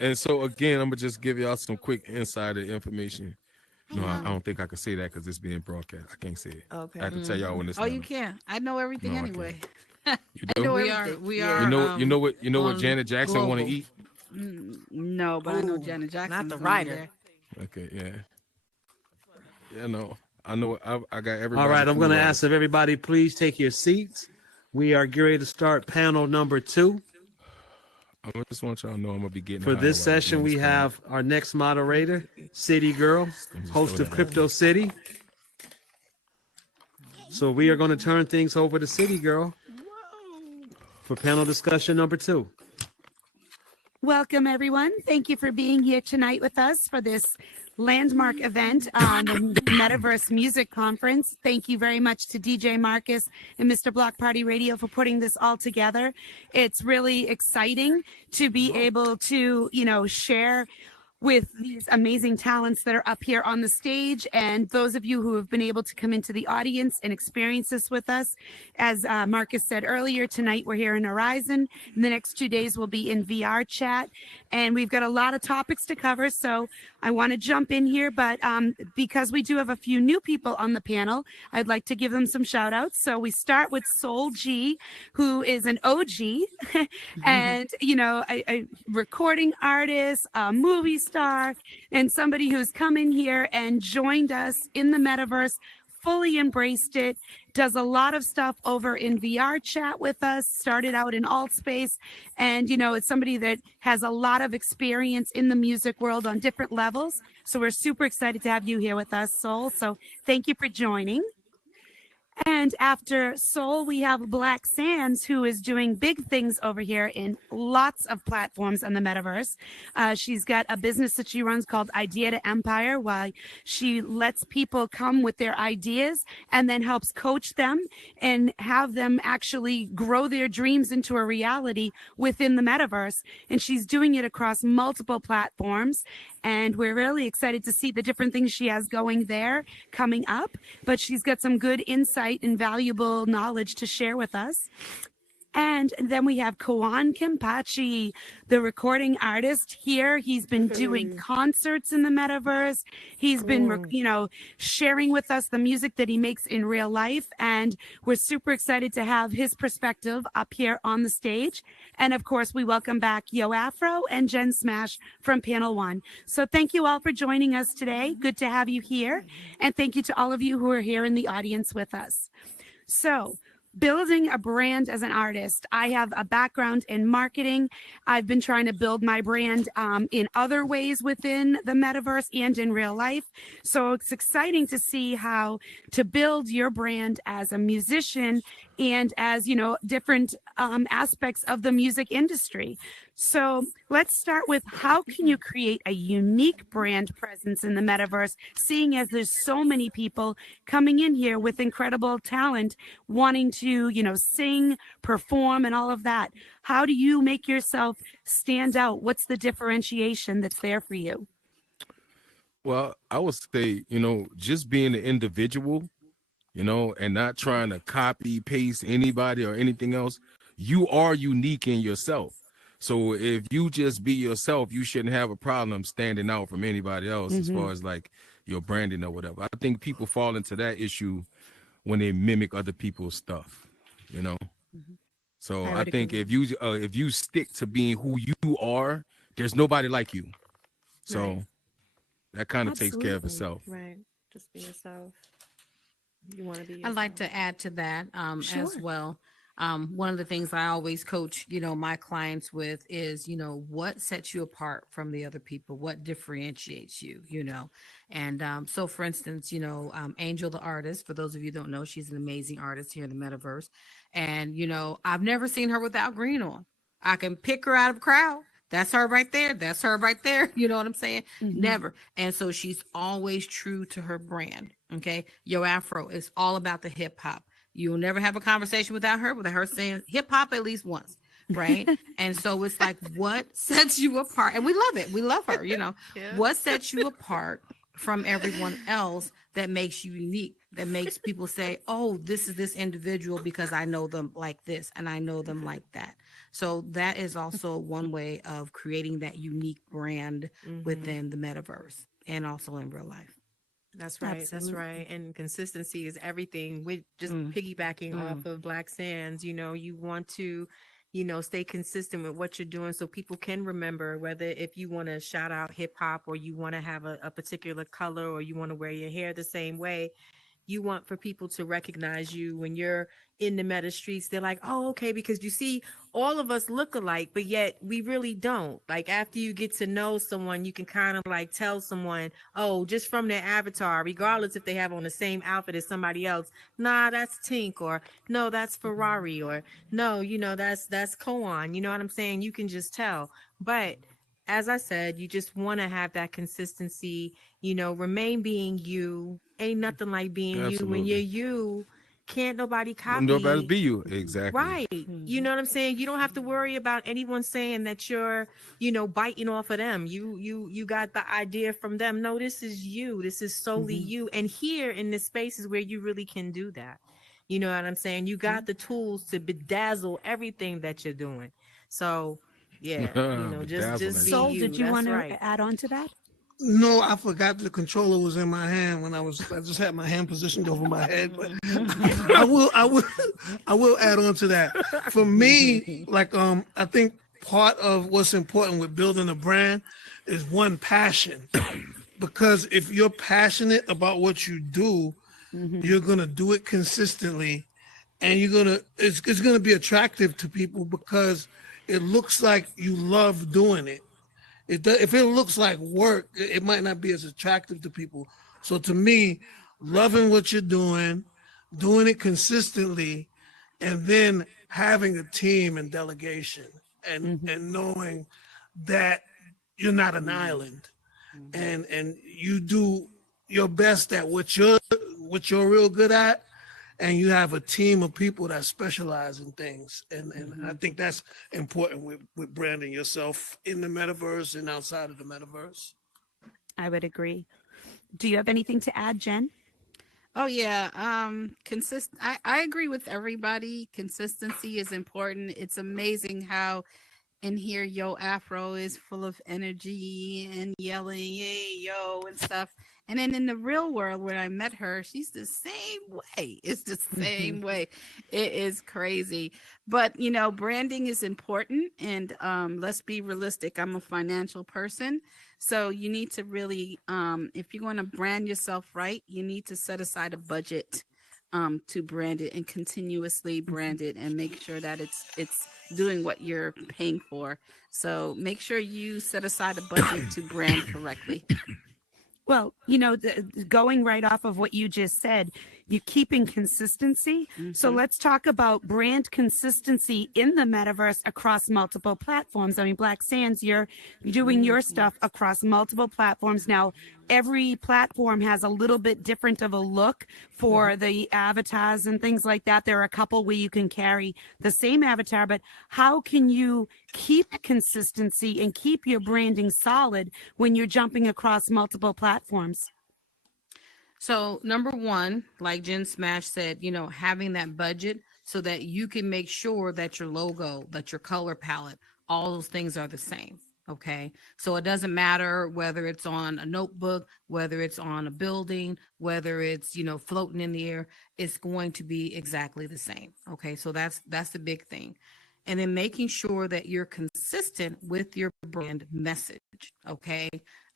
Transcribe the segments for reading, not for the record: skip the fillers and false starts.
And so again, I'm gonna just give y'all some quick insider information. No, I don't think I can say that because it's being broadcast. I can't say it. I Okay. have to tell y'all when it's Oh, you done. can. I know everything No, I anyway. can't. You I do? know We are everything. we Yeah. are You know what on Janet Jackson want to global. eat? No, but I know Oh, Janet not Jackson the is going to be writer. there. Okay, yeah, yeah. No, I know. I got All everybody right, I'm going food to ask orders. if everybody please take your seats. We are getting ready to start panel number 2. I just want y'all to know I'm gonna be getting For high this while this session, room is we playing. have our next moderator, City Girl, Let me just throw host of that out Crypto there. City. So we are going to turn things over to City Girl for panel discussion number 2. Welcome, everyone. Thank you for being here tonight with us for this landmark event on the Metaverse Music Conference. Thank you very much to DJ Marcus and Mr. Block Party Radio for putting this all together. It's really exciting to be able to, share with these amazing talents that are up here on the stage, and those of you who have been able to come into the audience and experience this with us. As Marcus said earlier, tonight we're here in Horizon. The next 2 days we'll be in VR chat, and we've got a lot of topics to cover, so I want to jump in here, but because we do have a few new people on the panel, I'd like to give them some shout outs. So we start with Soul G, who is an OG and, a recording artist, a movie star, and somebody who's come in here and joined us in the metaverse, fully embraced it, does a lot of stuff over in VR chat with us, started out in alt space, and it's somebody that has a lot of experience in the music world on different levels. So we're super excited to have you here with us, Soul. So thank you for joining. And after Soul, we have Black Sands, who is doing big things over here in lots of platforms in the metaverse. She's got a business that she runs called Idea to Empire, while she lets people come with their ideas and then helps coach them and have them actually grow their dreams into a reality within the metaverse. And she's doing it across multiple platforms. And we're really excited to see the different things she has going there coming up. But she's got some good insight and valuable knowledge to share with us. And then we have Kawan Kimpachi, the recording artist here. He's been doing concerts in the metaverse. He's been, sharing with us the music that he makes in real life. And we're super excited to have his perspective up here on the stage. And of course, we welcome back Yo Afro and Jen Smash from Panel One. So thank you all for joining us today. Good to have you here. And thank you to all of you who are here in the audience with us. So, building a brand as an artist. I have a background in marketing. I've been trying to build my brand in other ways within the metaverse and in real life. So it's exciting to see how to build your brand as a musician and as, different aspects of the music industry. So let's start with, how can you create a unique brand presence in the metaverse, seeing as there's so many people coming in here with incredible talent, wanting to, sing, perform, and all of that. How do you make yourself stand out? What's the differentiation that's there for you? Well, I would say, just being an individual, and not trying to copy, paste anybody or anything else. You are unique in yourself. So if you just be yourself, you shouldn't have a problem standing out from anybody else as far as like your branding or whatever. I think people fall into that issue when they mimic other people's stuff, So I think if you stick to being who you are, there's nobody like you. So Right. that kind of takes care of Absolutely. itself. Right. Just be yourself. You want to be I'd yourself. like to add to that as Sure. well. One of the things I always coach, my clients with is, what sets you apart from the other people, what differentiates you, And so, for instance, Angel, the artist, for those of you who don't know, she's an amazing artist here in the metaverse. And, I've never seen her without green on. I can pick her out of a crowd. That's her right there. That's her right there. You know what I'm saying? Never. And so she's always true to her brand. Okay. Yo Afro is all about the hip hop. You'll never have a conversation without her saying hip hop at least once. Right. And so it's like, what sets you apart? And we love it. We love her. Yeah. What sets you apart from everyone else that makes you unique, that makes people say, oh, this is this individual because I know them like this and I know them like that. So that is also one way of creating that unique brand within the metaverse and also in real life. That's right. That's Absolutely. right. And consistency is everything. With just Mm. piggybacking off of Black Sands, you want to, stay consistent with what you're doing so people can remember, whether if you want to shout out hip hop or you want to have a particular color or you want to wear your hair the same way. You want for people to recognize you when you're in the meta streets. They're like, oh, okay, because you see, all of us look alike, but yet we really don't. Like after you get to know someone, you can kind of like tell someone, oh, just from their avatar, regardless if they have on the same outfit as somebody else. Nah, that's Tink, or no, that's Ferrari, or no, that's Koan. You know what I'm saying? You can just tell. But as I said, you just want to have that consistency, remain being you. Ain't nothing like being you. When you're Absolutely. you, can't nobody Nobody copy. be you. Exactly. Right. You know what I'm saying? You don't have to worry about anyone saying that you're, biting off of them. You got the idea from them. No, this is you. This is solely you. And here in this space is where you really can do that. You know what I'm saying? You got the tools to bedazzle everything that you're doing. So yeah, just be Bedazzling. Soul, you. did you That's want to right. add on to that? No, I forgot the controller was in my hand I just had my hand positioned over my head, but I will add on to that. For me, like I think part of what's important with building a brand is one passion. Because if you're passionate about what you do, you're gonna do it consistently, and it's gonna be attractive to people because it looks like you love doing it. If it looks like work, it might not be as attractive to people. So to me, loving what you're doing it consistently, and then having a team and delegation, and knowing that you're not an island, and you do your best at what you're real good at, and you have a team of people that specialize in things. And I think that's important with branding yourself in the metaverse and outside of the metaverse. I would agree. Do you have anything to add, Jen? Oh yeah, I agree with everybody. Consistency is important. It's amazing how in here Yo Afro is full of energy and yelling, yay, yo, and stuff. And then in the real world where I met her, she's the same way. It's the same way. It is crazy. But branding is important, and let's be realistic. I'm a financial person. So you need to really, if you're going to brand yourself right, you need to set aside a budget to brand it and continuously brand it and make sure that it's doing what you're paying for. So make sure you set aside a budget to brand correctly. Well, going right off of what you just said, you're keeping consistency. So let's talk about brand consistency in the metaverse across multiple platforms. I mean, Black Sands, you're doing your stuff across multiple platforms. Now, every platform has a little bit different of a look for the avatars and things like that. There are a couple where you can carry the same avatar, but how can you keep consistency and keep your branding solid when you're jumping across multiple platforms? So number one, like Jen Smash said, having that budget so that you can make sure that your logo, that your color palette, all those things are the same. Okay. So it doesn't matter whether it's on a notebook, whether it's on a building, whether it's, floating in the air, it's going to be exactly the same. Okay. So that's the big thing. And then making sure that you're consistent with your brand message. Okay.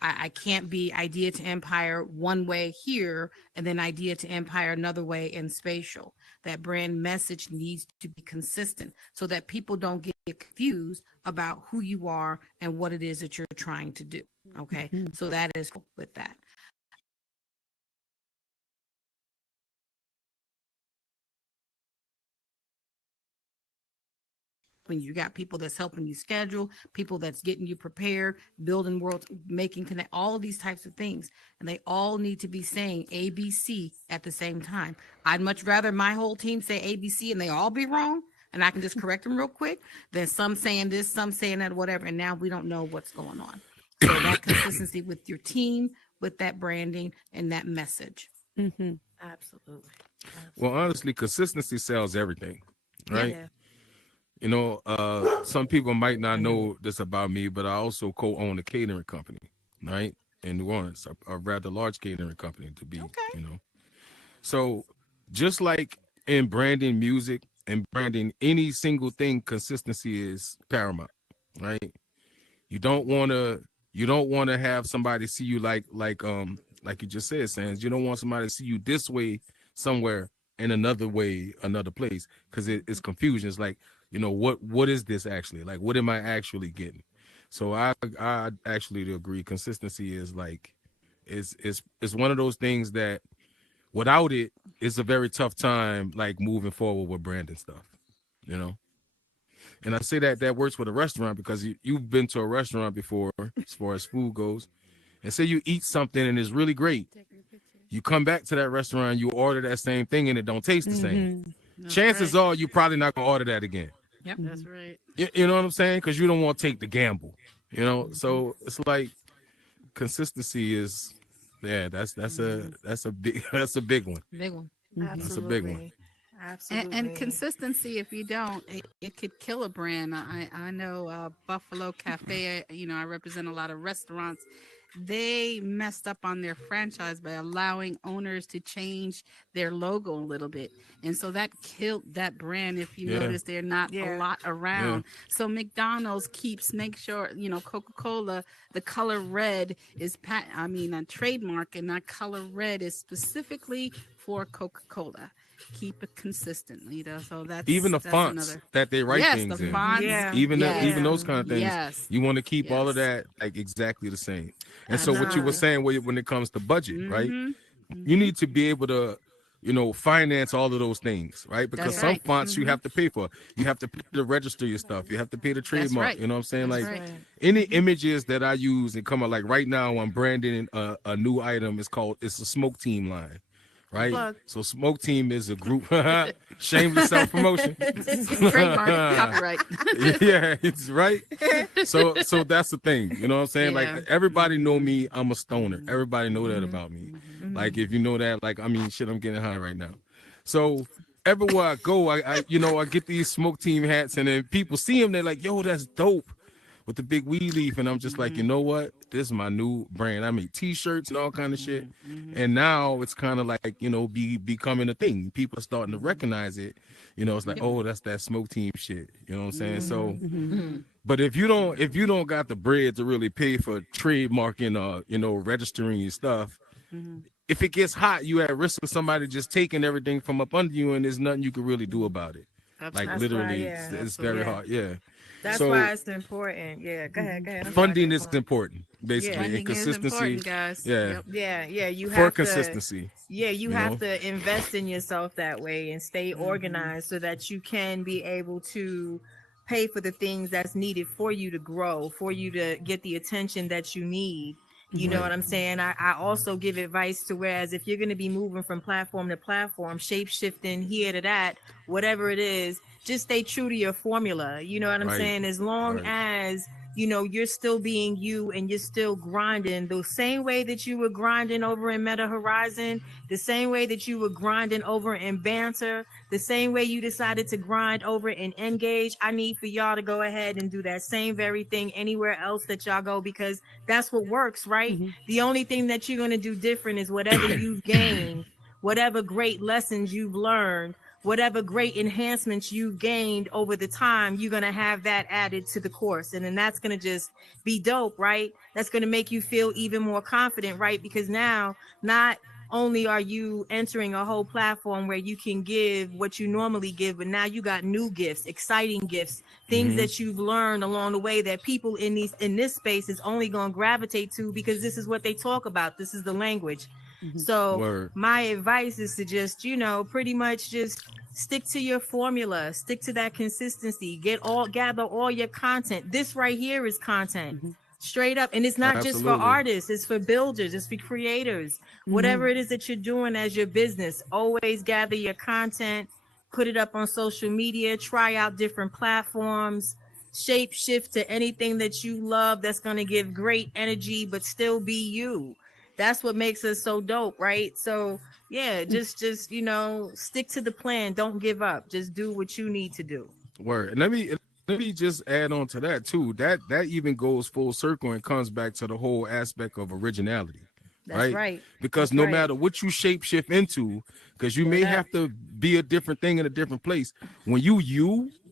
I can't be idea to empire one way here and then idea to empire another way in spatial. That brand message needs to be consistent so that people don't get confused about who you are and what it is that you're trying to do. Okay. So that is with that. When you got people that's helping you schedule, people that's getting you prepared, building worlds, making connect, all of these types of things. And they all need to be saying ABC at the same time. I'd much rather my whole team say ABC and they all be wrong, and I can just correct them real quick, than some saying this, some saying that, whatever. And now we don't know what's going on. So that consistency with your team, with that branding and that message. Absolutely. Well, honestly, consistency sells everything, right? Yeah. some people might not know this about me, but I also co-own a catering company, right? In New Orleans, a rather large catering company to be, Okay. So just like in branding music and branding any single thing, consistency is paramount, right? You don't want to have somebody see you like you just said, Sans. You don't want somebody to see you this way somewhere and another way another place, because it's confusion. It's like, what is this actually? Like, what am I actually getting? So I actually agree. Consistency is like is one of those things that without it, it's a very tough time like moving forward with branding stuff, you know. And I say that works with a restaurant because you've been to a restaurant before as far as food goes. And say you eat something and it's really great. You come back to that restaurant, you order that same thing and it don't taste the same. That's Chances right. are you're probably not going to order that again. Yep, that's right. You know what I'm saying? Because you don't want to take the gamble, So it's like consistency is, yeah, that's a big that's a big one. Big one. That's a big one. Absolutely. Absolutely. And consistency, if you don't, it could kill a brand. I know Buffalo Cafe, I represent a lot of restaurants. They messed up on their franchise by allowing owners to change their logo a little bit. And so that killed that brand. If you Yeah. notice, they're not Yeah. a lot around. So McDonald's make sure, Coca-Cola, the color red is a trademark, and that color red is specifically for Coca-Cola. Keep it consistent, So that's Even the that's fonts another. that they write Yes, things the in. fonts. Yeah. Even Yes. even those kind of things. Yes. You want to keep all of Yes. that like exactly the same. And so what you were Absolutely. saying when it comes to budget, right? Mhm. You need to be able to, finance all of those things, right? Because That's some right. fonts you have to pay for. You have to pay to register your stuff. You have to pay the trademark. right. You know what I'm saying? That's Like right. any images that I use and come out, like right now I'm branding a new item. It's a smoke team line. Right, Plug. so Smoke Team is a group. Shameless self promotion. Trademark, copyright. Yeah, it's right. So that's the thing. You know what I'm saying? Yeah. Like everybody know me. I'm a stoner. Everybody know that about me. Mm-hmm. Like if you know that, like shit, I'm getting high right now. So everywhere I go, I get these Smoke Team hats, and then people see them. They're like, "Yo, that's dope." With the big weed leaf, and I'm just like, you know what? This is my new brand. I make T-shirts and all kind of shit, and now it's kind of like becoming a thing. People are starting to recognize it. It's like, oh, that's that Smoke Team shit. You know what I'm saying? So, but if you don't got the bread to really pay for trademarking or registering your stuff, if it gets hot, you at risk of somebody just taking everything from up under you, and there's nothing you can really do about it. Like That's literally, why, yeah. it's very Yeah. hard. Yeah. That's So- why it's important. Yeah. Go ahead. I'm Funding sorry. is important, basically, Yeah. and Funding is consistency. important, guys. Yeah, Yep. Yeah. You for have consistency. Yeah, you you have know? to invest in yourself that way and stay organized so that you can be able to pay for the things that's needed for you to grow, for you to get the attention that you need. You know Right. what I'm saying? I also give advice to, whereas if you're going to be moving from platform to platform, shape shifting here to that, whatever it is, just stay true to your formula. You know what I'm Right. saying? As long Right. as you're still being you and you're still grinding the same way that you were grinding over in Meta Horizon, the same way that you were grinding over in Banter, the same way you decided to grind over in Engage. I need for y'all to go ahead and do that same very thing anywhere else that y'all go, because that's what works, right? The only thing that you're going to do different is whatever you've gained, whatever great lessons you've learned, whatever great enhancements you've gained over the time, you're going to have that added to the course. And then that's going to just be dope, right? That's going to make you feel even more confident, right? Because now not only are you entering a whole platform where you can give what you normally give, but now you got new gifts, exciting gifts, things that you've learned along the way that people in this space is only going to gravitate to, because this is what they talk about. This is the language. So Word. my advice is to just, pretty much just stick to your formula, stick to that consistency, gather all your content. This right here is content. Straight up. And it's not just for Absolutely. artists, it's for builders, it's for creators. Whatever it is that you're doing as your business, always gather your content, put it up on social media, try out different platforms, shape shift to anything that you love that's going to give great energy but still be you. That's what makes us so dope, right? So yeah, just stick to the plan, don't give up, just do what you need to do. Word. And let me just add on to that too. That even goes full circle and comes back to the whole aspect of originality. That's right. Because That's no right. matter what you shape shift into, because you may Word up. have to be a different thing in a different place. When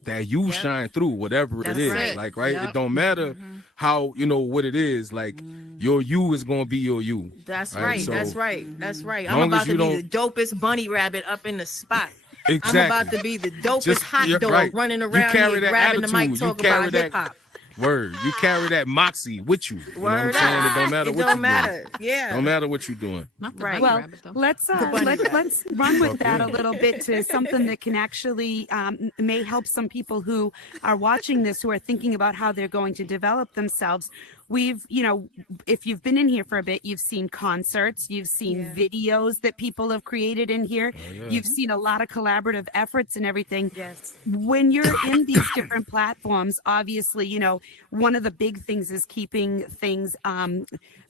that you Yep. shine through whatever That's it is. right. Like, right? It Yep. don't matter how, what it is. Like your you is gonna be your you. That's Right, right. so- That's right. That's right. I'm Long as about to you be the dopest bunny rabbit up in the spot. Exactly. I'm about to be the dopest Just- hot yeah, dog right. running You around carry here that grabbing the mic attitude. You talking carry about that- hip hop. Word. You carry that moxie with you. You know what I'm Word saying? up. It don't matter It what don't you matter. doing. Yeah. Don't matter what you're doing. Not the Right. bunny Well, rabbit, though. let's bunny rabbit. let's run with Okay. that a little bit to something that can actually may help some people who are watching this, who are thinking about how they're going to develop themselves. We've, if you've been in here for a bit, you've seen concerts, you've seen Yeah. videos that people have created in here. yeah. You've seen a lot of collaborative efforts and everything. Yes. When you're in these different platforms, obviously, one of the big things is keeping things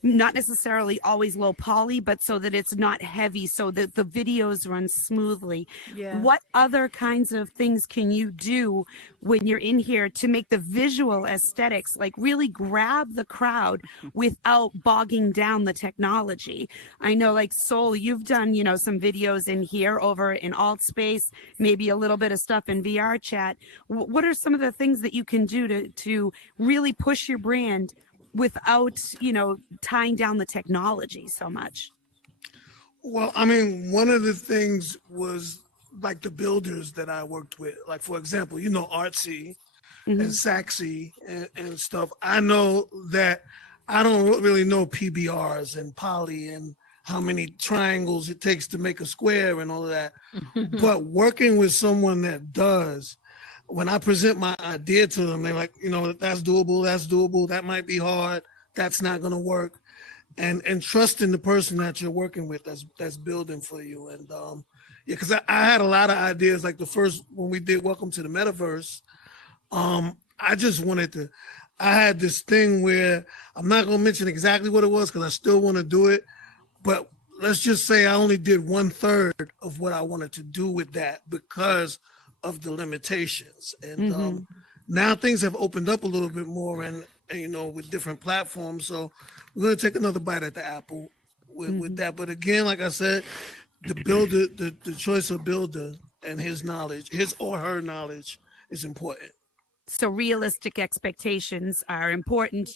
not necessarily always low poly, but so that it's not heavy, so that the videos run smoothly. Yeah. What other kinds of things can you do when you're in here to make the visual aesthetics like really grab the crowd without bogging down the technology? I know, like Soul, you've done, some videos in here over in alt space, maybe a little bit of stuff in VR chat. What are some of the things that you can do to really push your brand without, tying down the technology so much? Well, I mean, one of the things was like the builders that I worked with. Like, for example, Artsy and Saxy and stuff. I know that I don't really know PBRs and poly and how many triangles it takes to make a square and all of that. But working with someone that does, when I present my idea to them, they're like, that's doable, that might be hard, that's not going to work. And trusting the person that you're working with that's building for you. And because I had a lot of ideas, like the first, when we did Welcome to the Metaverse, I just wanted to, I had this thing where I'm not going to mention exactly what it was because I still want to do it, but let's just say I only did 1/3 of what I wanted to do with that because of the limitations. And now things have opened up a little bit more and with different platforms. So we're going to take another bite at the apple with that. But again, like I said, the builder, the choice of builder and his knowledge, his or her knowledge is important. So realistic expectations are important.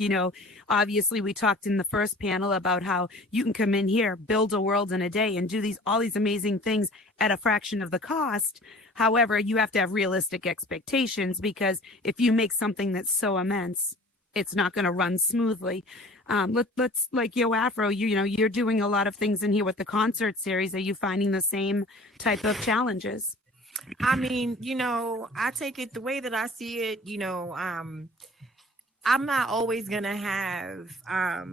Obviously we talked in the first panel about how you can come in here, build a world in a day and do all these amazing things at a fraction of the cost. However, you have to have realistic expectations, because if you make something that's so immense, it's not going to run smoothly. Let's like Yo Afro, you're doing a lot of things in here with the concert series. Are you finding the same type of challenges? I mean, I take it the way that I see it, I'm not always gonna have a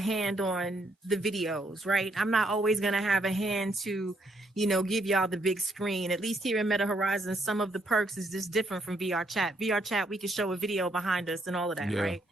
hand on the videos, right? I'm not always gonna have a hand to, give y'all the big screen. At least here in Meta Horizons, some of the perks is just different from VR chat. VR chat, we can show a video behind us and all of that, Yeah. right?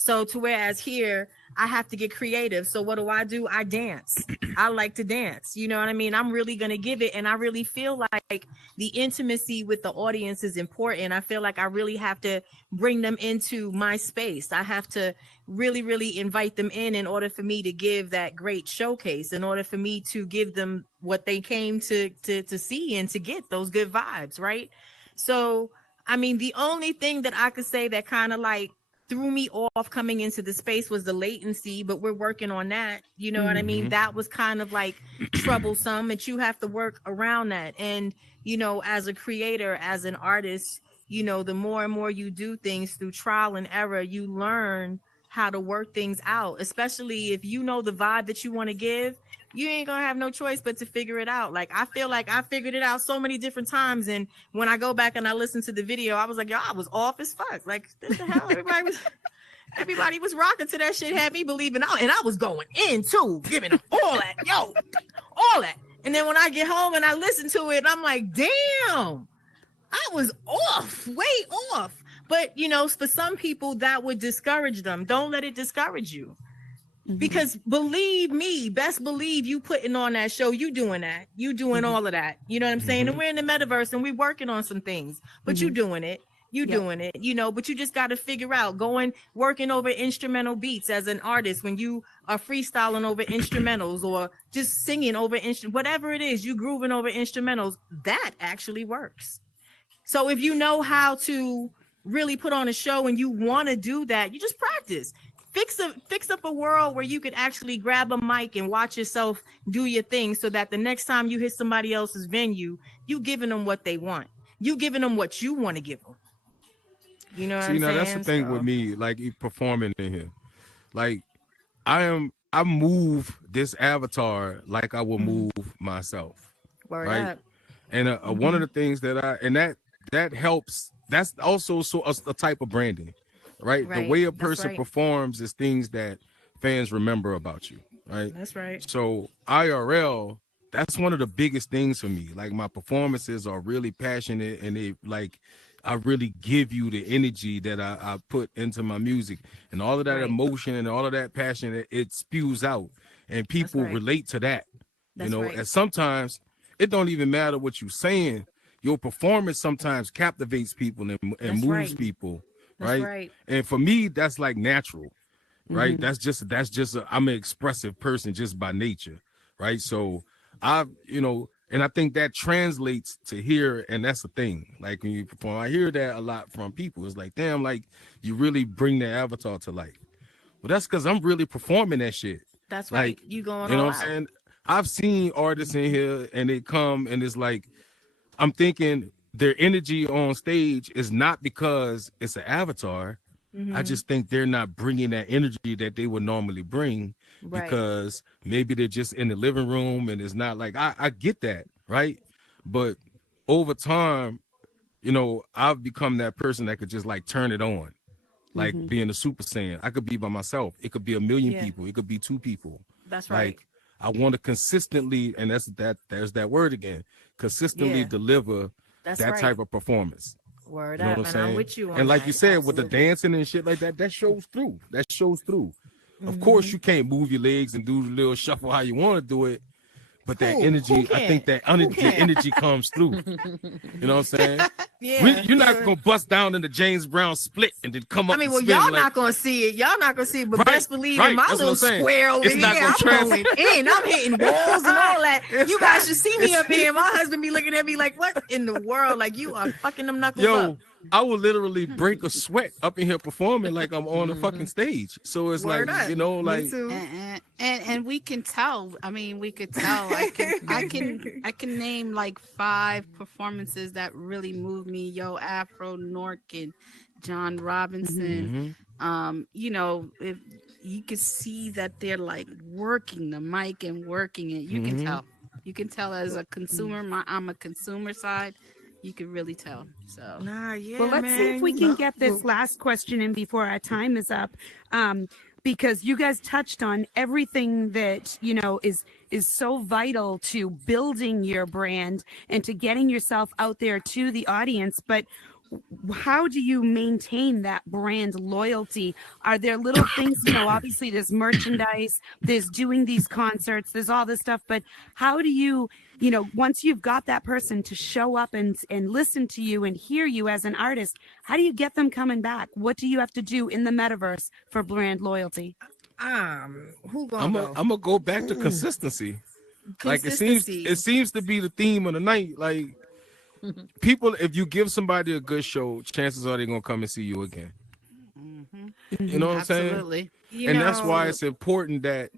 So to whereas here, I have to get creative. So what do? I dance. I like to dance. You know what I mean? I'm really going to give it. And I really feel like the intimacy with the audience is important. I feel like I really have to bring them into my space. I have to really, really invite them in order for me to give that great showcase, in order for me to give them what they came to see and to get those good vibes, right? So, I mean, the only thing that I could say that kind of like threw me off coming into the space was the latency, but we're working on that. You know what I mean? That was kind of like troublesome, and you have to work around that. And, as a creator, as an artist, the more and more you do things through trial and error, you learn how to work things out, especially if you know the vibe that you want to give. You ain't gonna have no choice but to figure it out. Like, I feel like I figured it out so many different times, and when I go back and I listen to the video, I was like, yo, I was off as fuck. Like, what the hell? Everybody was rocking to that shit, had me believing out, and I was going in too, giving them all that, all that. And then when I get home and I listen to it, I'm like, damn, I was off, way off. But for some people that would discourage them. Don't let it discourage you. Because believe me, best believe you putting on that show, you doing that. You doing all of that. You know what I'm saying? And we're in the metaverse and we're working on some things, but you doing it. You doing it, but you just got to figure out working over instrumental beats as an artist when you are freestyling over instrumentals or just singing over whatever it is, you grooving over instrumentals, that actually works. So if you know how to really put on a show and you want to do that, you just practice. Fix up a world where you could actually grab a mic and watch yourself do your thing so that the next time you hit somebody else's venue, you giving them what they want. You giving them what you want to give them. You know what I'm saying? That's the thing with me, like performing in here. Like I move this avatar like I will move myself. Word right? up. And one of the things that helps, that's also a type of branding, right? The way a person performs is things that fans remember about you, right? That's right. So IRL, that's one of the biggest things for me. Like my performances are really passionate and I really give you the energy that I put into my music, and all of that emotion and all of that passion, it spews out, and people relate to that. And sometimes it don't even matter what you're saying. Your performance sometimes captivates people and moves people, right? And for me, that's like natural, right? That's just I'm an expressive person just by nature, right? So and I think that translates to here, and that's the thing. Like when you perform, I hear that a lot from people. It's like, damn, like you really bring the avatar to life. Well, that's because I'm really performing that shit. That's like, right. You going you know all what I'm out. saying? I've seen artists in here and they come and it's like, I'm thinking their energy on stage is not because it's an avatar. I just think they're not bringing that energy that they would normally bring because maybe they're just in the living room and it's not like, I get that, right? But over time, I've become that person that could just like turn it on, like being a Super Saiyan. I could be by myself. It could be a million people. It could be two people. That's right. Like I want to consistently, and there's that word again, consistently deliver that type of performance. Word You know up, what I'm and saying? I'm with you on and like that. you said, Absolutely. with the dancing and shit like that, that shows through. Of course, you can't move your legs and do the little shuffle how you want to do it, but that energy, I think that energy comes through. You know what I'm saying? You're not gonna bust down in the James Brown split and then come up. I mean, and well, spin y'all like, not gonna see it. Y'all not gonna see it, but best believe in my That's what little I'm saying. square over It's here. not gonna I'm going in. I'm hitting walls and all that. You guys should see me up here. My husband be looking at me like, "What in the world? Like you are fucking them knuckles up." I will literally break a sweat up in here performing like I'm on a fucking stage. So it's Word like, up. like Me too. And we can tell. I mean, we could tell. I can name like 5 performances that really moved me. Yo Afro, Norkin, John Robinson. If you could see that they're like working the mic and working it, you can tell. You can tell as a consumer. I'm a consumer side. You can really tell. So Well, let's see if we can get this last question in before our time is up. Because you guys touched on everything that is so vital to building your brand and to getting yourself out there to the audience. But how do you maintain that brand loyalty? Are there little things, obviously there's merchandise, there's doing these concerts, there's all this stuff, but how do you, once you've got that person to show up and listen to you and hear you as an artist, how do you get them coming back? What do you have to do in the metaverse for brand loyalty? Who gonna go? I'm gonna go back to consistency. Like it seems to be the theme of the night. Like people, if you give somebody a good show, chances are they're gonna come and see you again. You know what I'm saying? absolutely. And that's why it's important that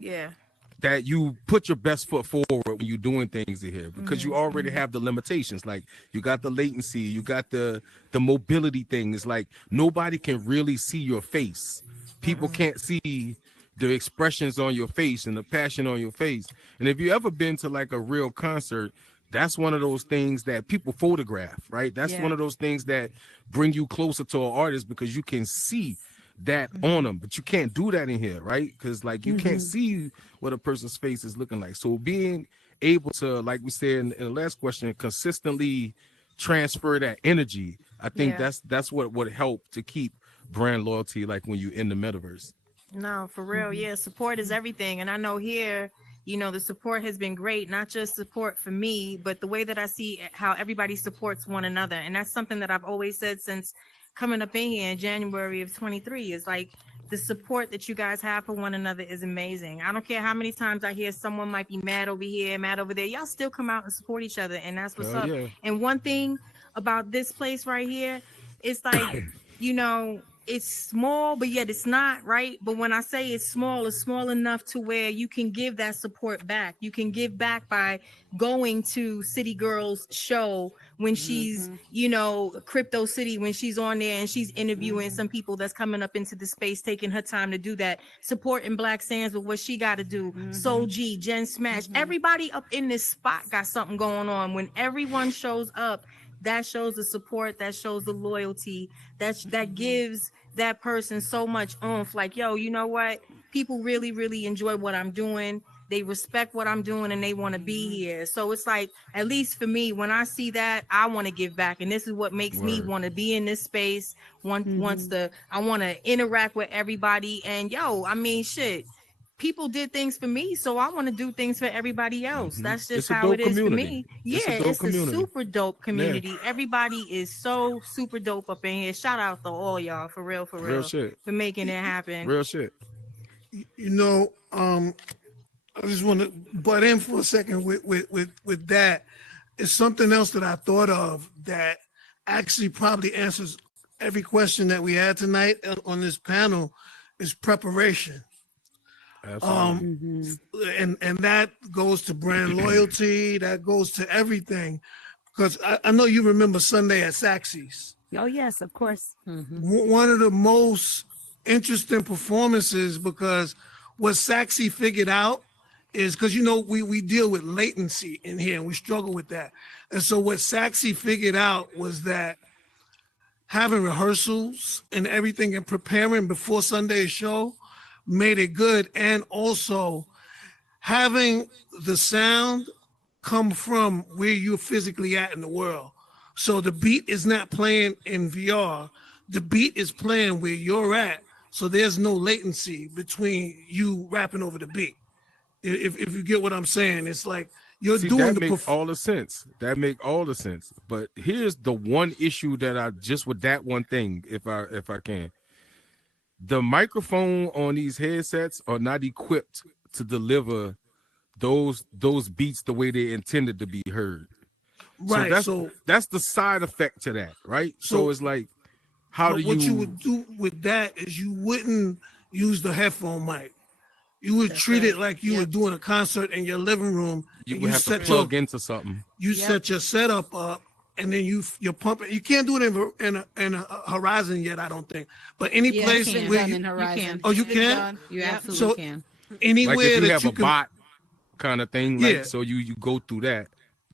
you put your best foot forward when you're doing things in here, because you already have the limitations. Like you got the latency, you got the mobility thing. It's like nobody can really see your face. People can't see the expressions on your face and the passion on your face. And if you ever been to like a real concert, that's one of those things that people photograph, right? That's one of those things that bring you closer to an artist, because you can see that on them, but you can't do that in here, right? Because like you can't see what a person's face is looking like. So being able to, like we said in the last question, consistently transfer that energy, I think that's what would help to keep brand loyalty, like when you're in the metaverse. No, for real. Yeah, support is everything. And I know here, the support has been great, not just support for me, but the way that I see how everybody supports one another. And that's something that I've always said since coming up in here in January of 23 is like the support that you guys have for one another is amazing. I don't care how many times I hear someone might be mad over here, mad over there. Y'all still come out and support each other. And that's what's Hell up. yeah. And one thing about this place right here, it's like, it's small, but yet it's not, right? But when I say it's small enough to where you can give that support back. You can give back by going to City Girl's show when she's, Crypto City, when she's on there and she's interviewing some people that's coming up into the space, taking her time to do that, supporting Black Sands with what she got to do. Soul G, Jen Smash, everybody up in this spot got something going on. When everyone shows up, that shows the support, that shows the loyalty, that gives that person so much oomph. Like, yo, you know what? People really, really enjoy what I'm doing. They respect what I'm doing and they want to be here. So it's like, at least for me, when I see that, I want to give back. And this is what makes me want to be in this space. I want to interact with everybody. And yo, I mean, shit. People did things for me, so I want to do things for everybody else. That's just It's a how dope it is community. for me. It's a Yeah, dope it's a community. super dope community. Everybody is so super dope up in here. Shout out to all y'all, for real, Real shit. for making it happen. Real shit. I just want to butt in for a second with that. It's something else that I thought of that actually probably answers every question that we had tonight on this panel is preparation. Absolutely. And that goes to brand loyalty, that goes to everything. Because I know you remember Sunday at Saxy's. Oh, yes, of course. One of the most interesting performances, because what Saxy figured out is, because we deal with latency in here and we struggle with that. And so what Saxy figured out was that having rehearsals and everything and preparing before Sunday's show made it good, and also having the sound come from where you're physically at in the world. So the beat is not playing in VR, the beat is playing where you're at, so there's no latency between you rapping over the beat. If you get what I'm saying, it's like you're doing that make all the sense. That make all the sense. But here's the one issue that I just with that one thing, if I can. The microphone on these headsets are not equipped to deliver those beats the way they intended to be heard. Right. So that's the side effect to that, right? So it's like, what you would do with that is you wouldn't use the headphone mic. You would treat it like you were doing a concert in your living room. You would have to plug into something. You set your setup up, and then you're pumping. You can't do it in a Horizon yet, I don't think. But any place where you can. Oh, you can? You absolutely can. Anywhere like if you that have you a can, bot kind of thing, like so you go through that.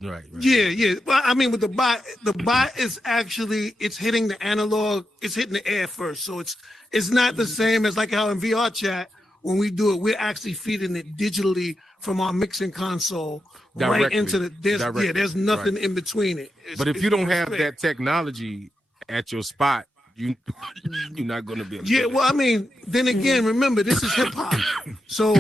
Right. Yeah. Well, I mean, with the bot is actually, it's hitting the analog, it's hitting the air first. So it's not the same as like how in VR chat, when we do it, we're actually feeding it digitally from our mixing console right into the, there's nothing in between it. But if you don't have that technology at your spot, you're not going to be able to do well, I mean, then again, remember, this is hip hop. So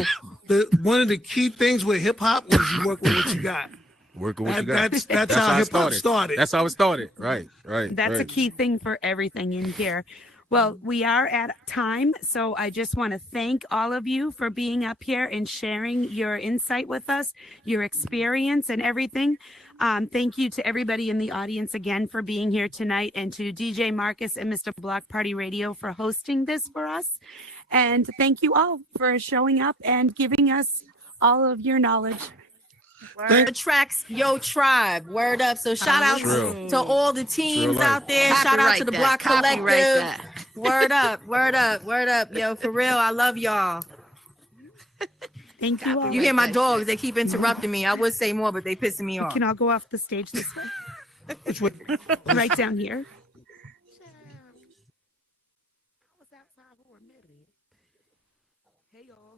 one of the key things with hip hop was you work with what you got. Working with you got. That's how hip hop started. That's how it started. Right. That's a key thing for everything in here. Well, we are at time, so I just want to thank all of you for being up here and sharing your insight with us, your experience and everything. Thank you to everybody in the audience again for being here tonight, and to DJ Marcus and Mr. Block Party Radio for hosting this for us. And thank you all for showing up and giving us all of your knowledge. Word tracks, yo tribe, word up. So shout out to all the teams out there. Shout out to the Block Collective. Word up. Yo, for real, I love y'all. Thank you all. You hear my dogs, they keep interrupting me. I would say more, but they pissing me off. You can all go off the stage this way. Right down here. Hey y'all.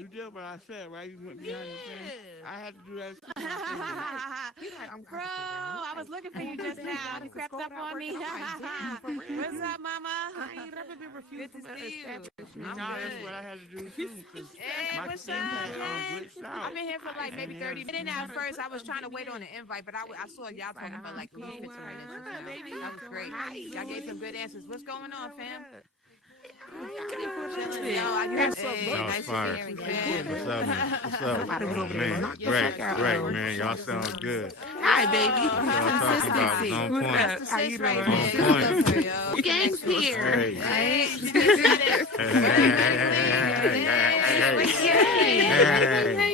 You did what I said, right? You went behind the thing. Yeah. I had to do that. Bro, I was looking for you just now. You crept up on me. What's up, mama? Good to see you. I'm Nah, that's good. what I had to do too. 'Cause Hey, my what's skin up, had man? glitched out. I've been here for like maybe And 30 then- minutes. At first, I was trying to wait on an invite, but I saw y'all talking for like 3 minutes already. That was great. Y'all gave some good answers. What's going on, fam? Chilling, yo. That was fire. Fam. What's up, man? What's up? Oh, man. Great, man. Y'all sound good. Hi, baby. Y'all talking about is on point. How you doing? On point. Gangs here. Hey.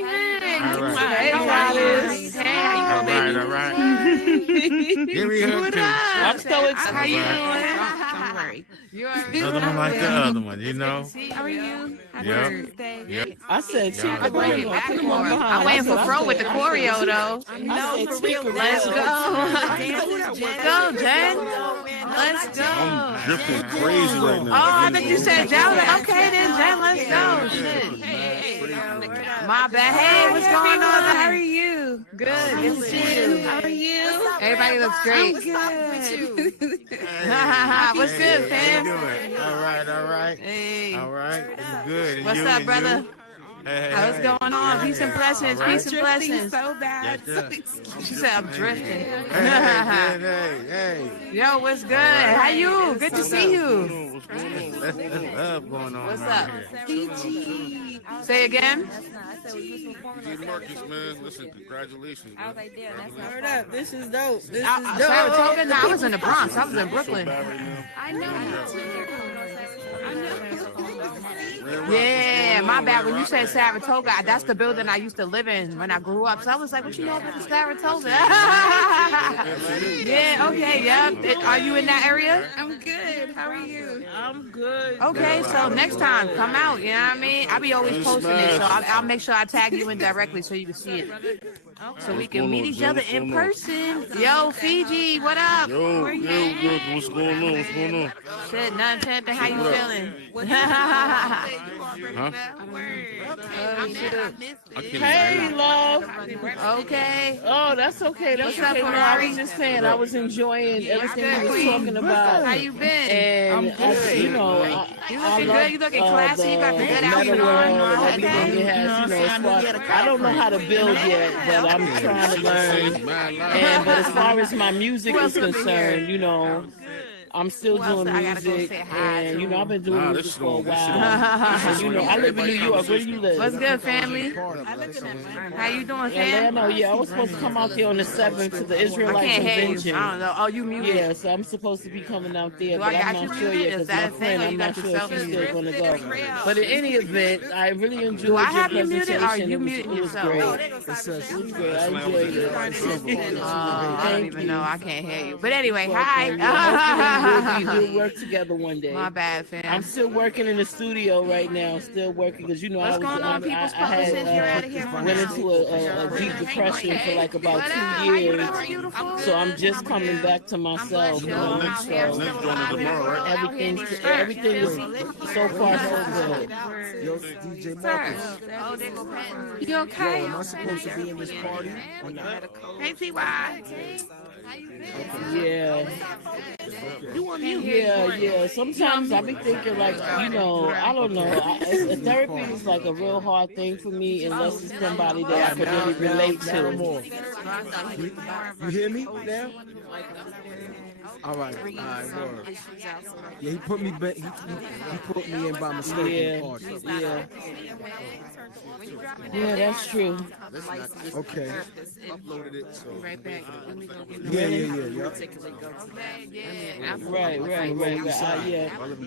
Right? All right. Hey, Travis. Hey, how you doing, baby? All right. Give me a hug, too. I'm so excited. How you All doing? Don't worry. Another one like the other one, you know? How are you? Yep. I said, Yeah. I'm waiting back for more. I'm waiting for Fro with the choreo, though. no, for real. Let's go. Let's go, Jen. Let's go. I'm drifting crazy right now. Oh, I think you said Jen. Okay, then, Jen, let's go. Shit. My bad. Hey, what's going on? How are you? Good. Good to see you. How are you? Everybody looks great. What's good, fam? How you doing? All right. Hey. All right. It's good. And What's you, up, and brother? you? Hey, What's going on? Peace and blessings. All right. Peace and blessings. So bad. Yes, She said I'm drifting. hey. Yo, what's good? How you? Good to see you. That's love going on. What's right up? here. Say again. DJ Marcus, man, listen, congratulations. Man. Word up. This is dope. This is Saratoga? dope. No, I was in the Bronx. I was in Brooklyn. I know. Yeah, my bad. When you said Saratoga, that's the building I used to live in when I grew up. So I was like, what you know about the Saratoga? Yeah, okay, yeah. Are you in that area? I'm good. How are you? I'm good. Okay, so next time, come out, you know what I mean? I be always posting it, so I'll make sure I tag you in directly so you can see it. So we can meet each other in person. Yo, Fiji, what up? Yo, what's going on? What's going on? Shit, nothing, Tempting. How you feeling? Huh? Oh, shit. Hey, love. Okay. Oh, that's okay. That's What's up, okay. No, I Ferrari? was just saying I was enjoying everything good, you was Queen? talking about. How you been? And you know, You I looking love, good. You looking classy. You got the good meta outfit world on. and everything it has. You know, as far, I don't know how to build yet, but I'm trying to learn. And but as far as my music is concerned, you know, I'm still Who else doing I gotta go music, say hi and you to? know, I've been doing Nah, music this for a shit on- while. And, you know, I live in New York. Where do you live? What's good, family? How you doing, fam? Atlanta. Yeah, I was supposed to come out there on the 7th to the I Israelite can't hear you. convention. I don't know. Oh, you muted. Yeah, so I'm supposed to be coming out there, Do but I I'm got you not sure muted? yet Is because that my a thing, friend, or I'm you not got sure yourself if she's still muted? going to go. But in any event, I really enjoyed Do I your have you muted, or presentation. you It was, muted it was yourself? great. It was great. I enjoyed it. I don't even know. I can't hear you. But anyway, Well, hopefully hi. we'll work together one day. My bad, fam. I'm still working in the studio right now, still working because you know What's going on, people's I had since you're out of here for went now? into a deep depression for like about What up? 2 How you years. doing, beautiful? So I'm just coming back to myself. I'm You blessed, yo. know, I'm out here. I'm so still alive. tomorrow, right? everything is so far so good. Yo, DJ Sir. Marcus. Oh, they go Patton. You Yo, okay? am I supposed to be in this party or not? Hey, T.Y. Yeah. Yeah. Sometimes I be thinking like, you know, I don't know. Therapy is like a real hard thing for me unless it's somebody that I can really relate to. You hear me now? All right, word. Yeah, he put me back. He put me in by mistake in the party. Yeah, that's true. Okay. Uploaded it, so. Right back. Let me go get Yeah. Right.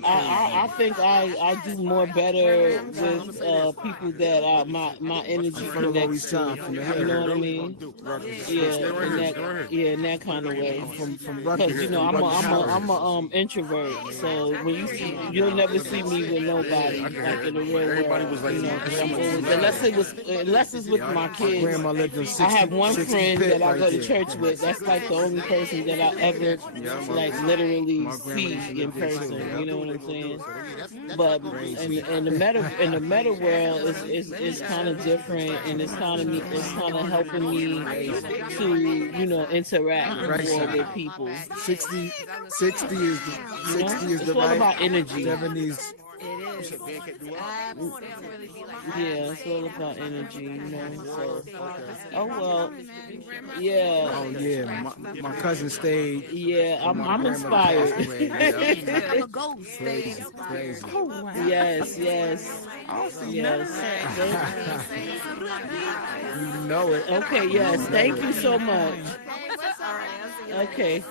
I think I do more better with about people that are my energy connects to. You know what I mean? In that kind of way. Because you know I'm a introvert, so when you see you'll never see me with nobody like in the real world. You know, 'cause I'm always unless it's with my kids. I have one friend that I go to church with. That's like the only person that I ever like literally see in person. You know what I'm saying? But in the meta world is kind of different, and it's kind of helping me to interact more with people. 60 is It's the all right. about energy. 70s. Yeah, it's all about energy, you know. So, oh well, yeah. Oh yeah, my cousin stayed. Yeah, when my I'm grandmother passed inspired. away. Yeah. I'm a ghost. Crazy, crazy. Oh, wow. Yes. Oh, see, Yes. You know it. Okay, yes. Thank you so much. Okay.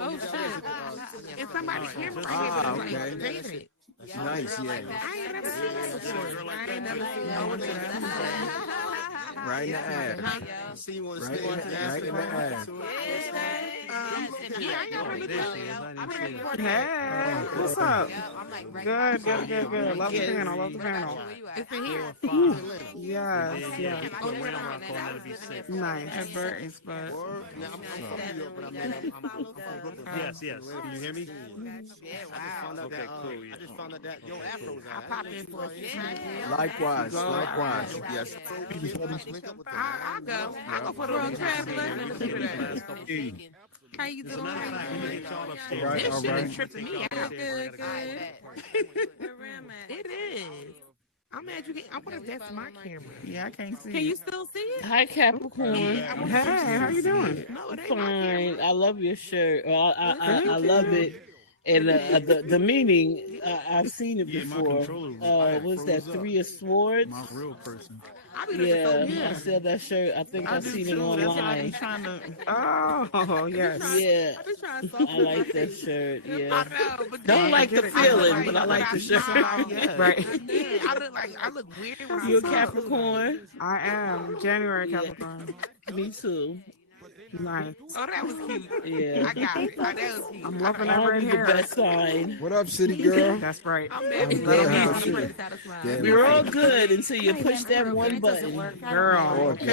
Oh shit! If somebody camera Okay. Nice, yeah. I ain't never seen that before. I ain't never seen that. Right in the ass. Right in the ass. Yeah, I got one of those. Hey, what's up? Good. Love the panel. It's in here. Yes. Nice. At Burton's, but Yes. Can you hear me? Okay, cool. I just found out that your afro's I pop in for a second. Likewise. Yes. I'll go. I'll go for the road traveler. How you doing? This shit is tripping me out. Good. It is. I'm mad you can't. What if that's my camera? yeah, I can't see. Can you still see it? Hi, Capricorn. Hey, how you doing? No, it ain't my camera. Fine. I love your shirt. I love it. And the meaning, I've seen it before. Was that Three of Swords? My real person. I sell that shirt. I think I've seen it online. Trying to. Oh, yes. Yeah, I've been trying to I like that shirt. I Yeah. know, but Don't like the feeling, but I like the shirt. Right. I look weird when You a I talk. Capricorn? I am January Capricorn. Me too. Nice. Oh, that was cute. Yeah. I got it. Oh, that was cute. I'm loving that red I'm the hair. best sign. What up, city girl? That's right. I'm mad. I'm glad how I'm she- pretty satisfied. Yeah, We're all good until you push that one button. Girl. You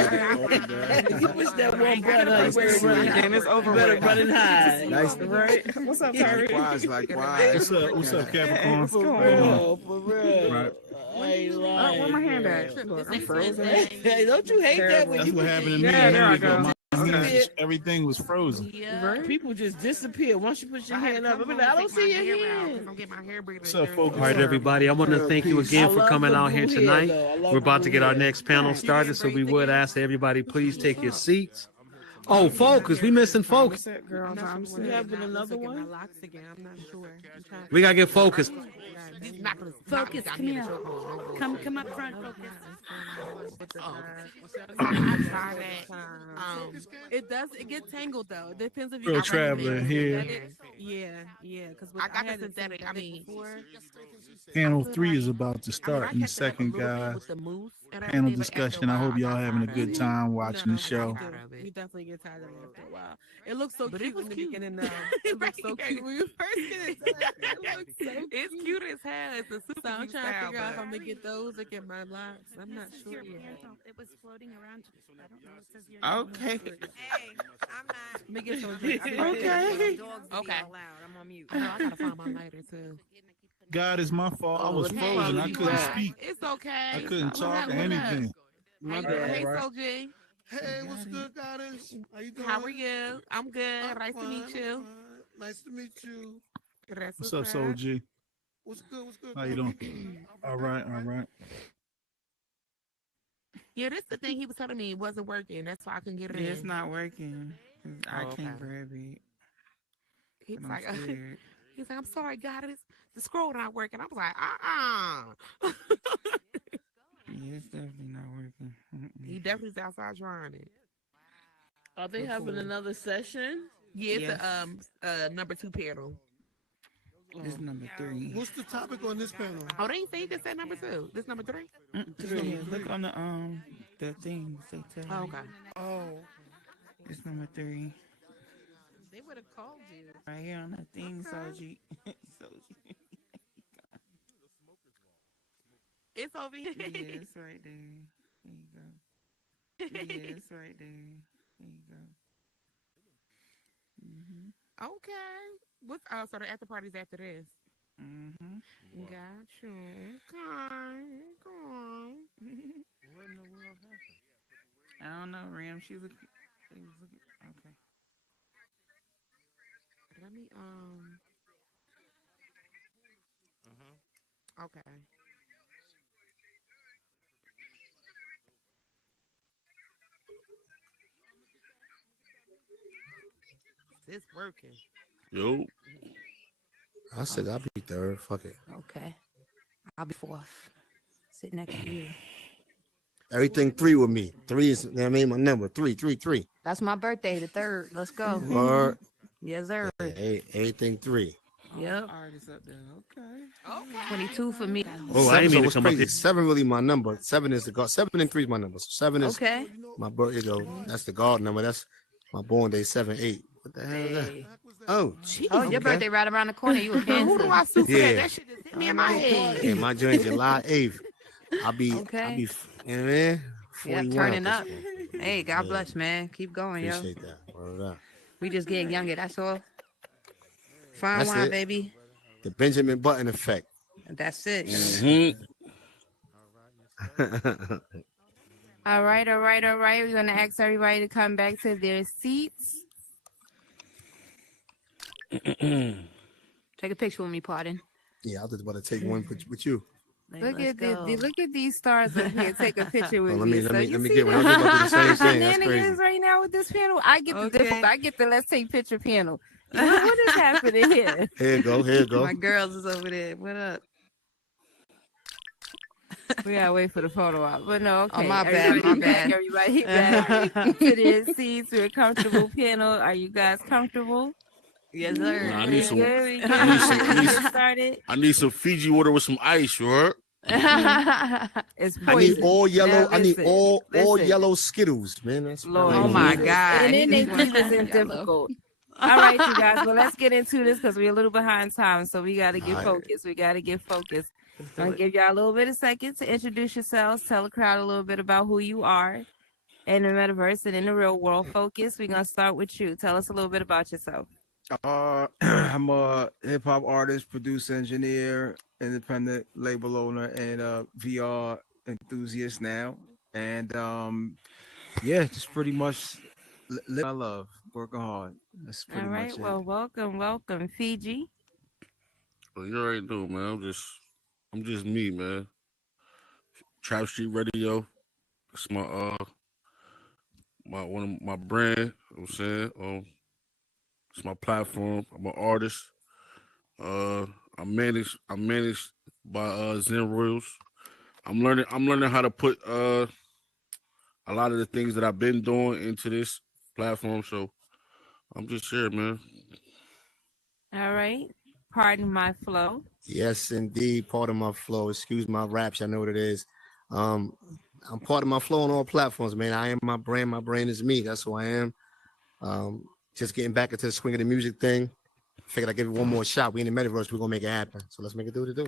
push that one button, Nice you to better see run you. And it's over better with. run and hide. Nice. Right? What's up, Terry? Likewise. What's up, Capricorn? What's For going on? real, for real. Right. I ain't lying. Where my hand at? girl. Look, I'm frozen. Hey, don't you hate that when That's you what happened to me. Yeah, a there I minute ago. go. My Okay. hands, everything was frozen. Yeah. people just disappear once you put your hand up. I mean, I don't see your hand. I'm getting my hair braided. What's up, folks? All right, everybody. I want to thank you again for coming out here tonight. We're about to get our next panel started, so we would ask everybody please take your seats. Oh, focus. We missing focus. Girl, I'm You sick. having another one? Locks again. I'm not sure. I'm trying to We got to get focused. These not gonna Focus, stop come me. here. I'm getting a chokehold. Come up front, focus. I tried that. It does. It gets tangled though. It depends if you. Real I traveler recommend here. synthetic. Yeah. Because I got had the synthetic. I mean, before. Panel 3 is about to start in a second, guys. Panel discussion. I hope y'all having a good time watching the show. You definitely get tired of it after a while. It looks so cute in the beginning though. It looks so cute when you first get it. It looks so cute. It's cute as hell. It's a super I'm trying to figure out if I'm gonna get those or get my locks. I'm not sure yet. It was floating around. I don't know. It says your Okay. Hey, I'm not. Let me get some drinks. Okay. Okay. I'm on mute. I gotta find my lighter too. God, it's my fault. I was frozen. I couldn't speak. It's okay. I couldn't talk or anything. My bad. Hey, Soji. Hey, what's good, goddess? How you doing? How are you? I'm good. I'm Nice to fine, meet you. I'm fine. Nice to meet you. What's up, Soul G? What's good? What's good? How you doing? All right. Yeah, that's the thing he was telling me it wasn't working. That's why I couldn't get it in. It's not working. I can't grab it. He's I'm like, scared. he's like, I'm sorry, goddess. The scroll not working. I was like, Yeah, it's definitely not working. He definitely's outside trying it. Are they having another session? Yeah, it's Yes. the number 2 panel. This number 3. What's the topic on this panel? Oh, they ain't say this at number 2. This number 3. Three. Look on the thing. Say 10. Oh, okay. Oh, It's number 3. They would have called you. Right here on the thing, Soji. Soji. It's over here. Yeah, it's right there. There you go. Yeah, it's right there. There you go. Okay. What? Oh, so the after party's after this. Mm-hmm. Gotcha. Okay. What in the world happened? I don't know, Ram. She was looking. Okay. Let me Okay. It's working. Yo. I said I'll be third. Fuck it. Okay. I'll be fourth. Sit next to you. Everything 3 with me. 3 is, I mean, my number. 3, 3, 3. That's my birthday, the 3rd. Let's go. Or Yes, sir. everything 3. Yep. Artist up there. Okay. 22 for me. Oh, I ain't mean to what's come up crazy. here. 7 really my number. 7 is the God. 7 and 3 is my number. So 7 is Okay. my birthday. That's the God number. That's my born day. 7, 8. What the hell is that? Hey. Oh, Oh, your birthday right around the corner. You a Who do I Cancer. sue for that? Yeah. That shit just hit me in my head. yeah, my joint July 8th. I'll be, you know Okay. what I mean? 41 Yep, turning at up. this point. Hey, God Yeah. bless, man. Keep going, yo. Appreciate that. Word up. We just getting younger. That's all. Fine That's wine, it. baby. The Benjamin Button effect. That's it. Mm-hmm. All right. We're going to ask everybody to come back to their seats. Take a picture with me, pardon. Yeah, I was just about to take one with you. Look Let's at go. look at these stars up here. Take a picture with let me. me So let you me see get one. I was about to do the same thing. That's shenanigans crazy. right now with this panel. I get the Okay. different. I get the let's take picture panel. What is happening here? Here you go. Here you go. My girls is over there. What up? We gotta wait for the photo op. But no, okay. Oh, my bad, my bad. Everybody back to their seats. We're a comfortable panel. Are you guys comfortable? Yes, sir. Nah, I need some. Good. We I need some. good. Get started. I need some Fiji water with some ice. You heard? It's I need poison. all yellow. Now, I need listen, all listen. yellow Skittles, man. That's Lord Oh, my Jesus. God. And then He they just keep wants us in yellow. difficult. All right, you guys. Well, let's get into this because we're a little behind time, so we got to get All right. focused. We got to get focused. Let's I'm do gonna it. give y'all a little bit of second to introduce yourselves, tell the crowd a little bit about who you are in the metaverse and in the real world. Focus. We're gonna start with you. Tell us a little bit about yourself. I'm a hip hop artist, producer, engineer, independent label owner, and a VR enthusiast now. And yeah, just pretty much live I love, working hard. That's pretty All right. much Well, welcome, Fiji. Well, you already know, man. I'm just me, man. Trap Street Radio. It's my one of my brand. You know what I'm saying. It's my platform. I'm an artist. I'm managed by Zen Royals. I'm learning how to put a lot of the things that I've been doing into this platform. So I'm just here, man. All right. Pardon my flow. Yes, indeed. Part of my flow. Excuse my raps. I know what it is. I'm part of my flow on all platforms, man. I am my brand. My brand is me. That's who I am. Just getting back into the swing of the music thing. Figured I'd give it one more shot. We in the metaverse. We're gonna make it happen. So let's make it do what it do.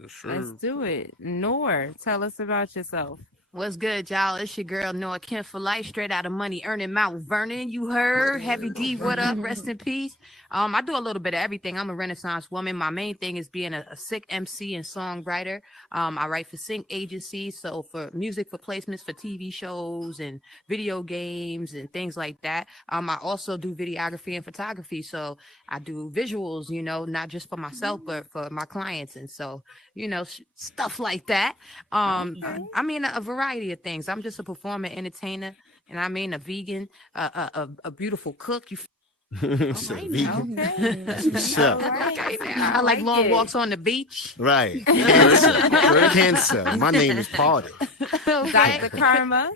Yes, sure. Let's do it. Noor, tell us about yourself. What's good, y'all? It's your girl Noah Kent for life, straight out of Money Earning Mount Vernon. You heard Heavy D. What up? Rest in peace. I do a little bit of everything. I'm a Renaissance woman. My main thing is being a sick MC and songwriter. I write for sync agencies, so for music for placements for TV shows and video games and things like that. I also do videography and photography, so I do visuals. You know, not just for myself but for my clients, and so stuff like that. I mean a variety of things. I'm just a performer, entertainer, and I mean a vegan, a beautiful cook. You So right vegan. now. That's what's up. Okay, now. I like long walks on the beach. Right. Cancer. Cancer. My name is Party. Dr. Karma.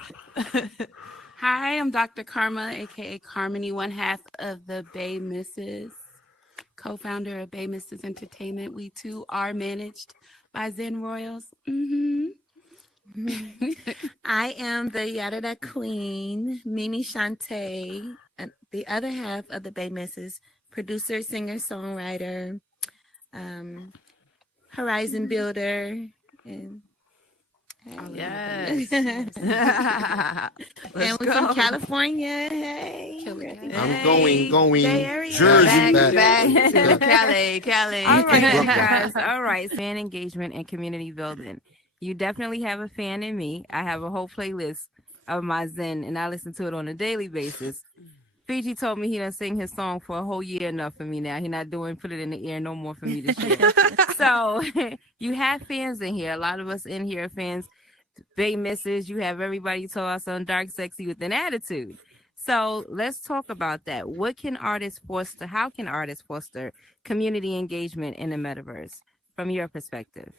Hi, I'm Dr. Karma, aka Carmony, one half of the Bay Misses co-founder of Bay Misters Entertainment. We too are managed by Zen Royals. Mm-hmm. I am the Yada Queen, Mimi Shantae, the other half of the Bay Misses, producer, singer, songwriter, horizon builder, and Yes. and Let's we're go. from California. Hey, I'm going, Bay Area. Jersey. Back to Cali. All right, you Brooklyn. guys. All right, fan engagement and community building. You definitely have a fan in me. I have a whole playlist of my Zen, and I listen to it on a daily basis. Fiji told me he done sing his song for a whole year enough for me now. He not doing put it in the air no more for me to share. So you have fans in here. A lot of us in here are fans. Bay Misses, you have everybody told us on Dark Sexy with an Attitude. So let's talk about that. How can artists foster community engagement in the metaverse from your perspective?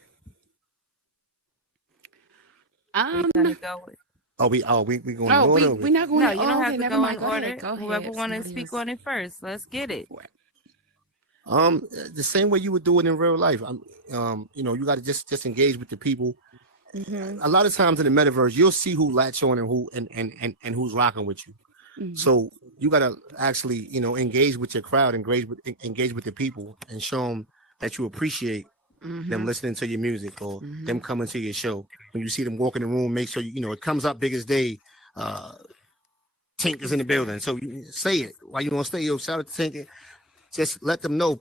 We're gonna go with We going Oh, order? we're not going. no, you don't okay, have to never go mind. in Go ahead. order. Go ahead. Whoever want to Somebody speak else. on it first, let's get it. The same way you would do it in real life. You got to just engage with the people. Mm-hmm. A lot of times in the metaverse, you'll see who latch on and who and who's rocking with you. Mm-hmm. So you got to actually, engage with your crowd, engage with the people, and show them that you appreciate them listening to your music or them coming to your show. When you see them walk in the room, make sure it comes up big as day. Tink is in the building, so you say it. Why you want to stay? Shout out to Tink. Just let them know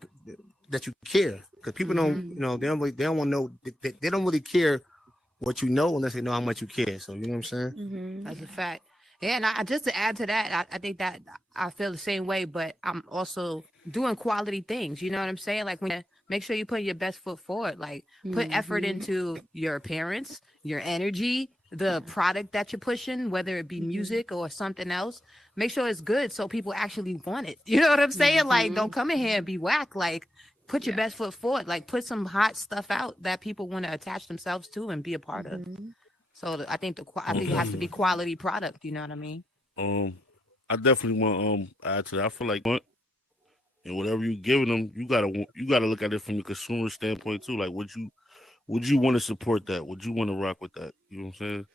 that you care, because people don't, they don't want to know. They don't really care what you know unless they know how much you care. So you know what I'm saying? Mm-hmm. That's a fact. Yeah, and I just to add to that, I think that I feel the same way, but I'm also doing quality things. You know what I'm saying? Like when make sure you put your best foot forward. Like put effort into your appearance, your energy, the product that you're pushing, whether it be music or something else. Make sure it's good so people actually want it. You know what I'm saying? Like don't come in here and be whack. Like put your best foot forward. Like put some hot stuff out that people want to attach themselves to and be a part of. So I think it has to be quality product. You know what I mean? I definitely want add to that. I feel like and whatever you giving them, you gotta look at it from the consumer standpoint too. Like would you want to support that? Would you want to rock with that? You know what I'm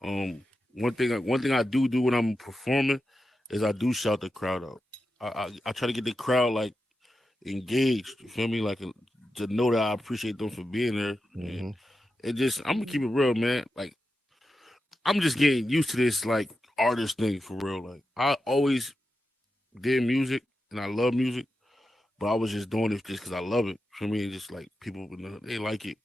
saying? One thing I do when I'm performing is I do shout the crowd out. I try to get the crowd like engaged. You feel me? Like to know that I appreciate them for being there. And it just I'm gonna keep it real, man. Like I'm just getting used to this like artist thing for real. Like I always did music and I love music, but I was just doing it just because I love it. For me, just like people they like it.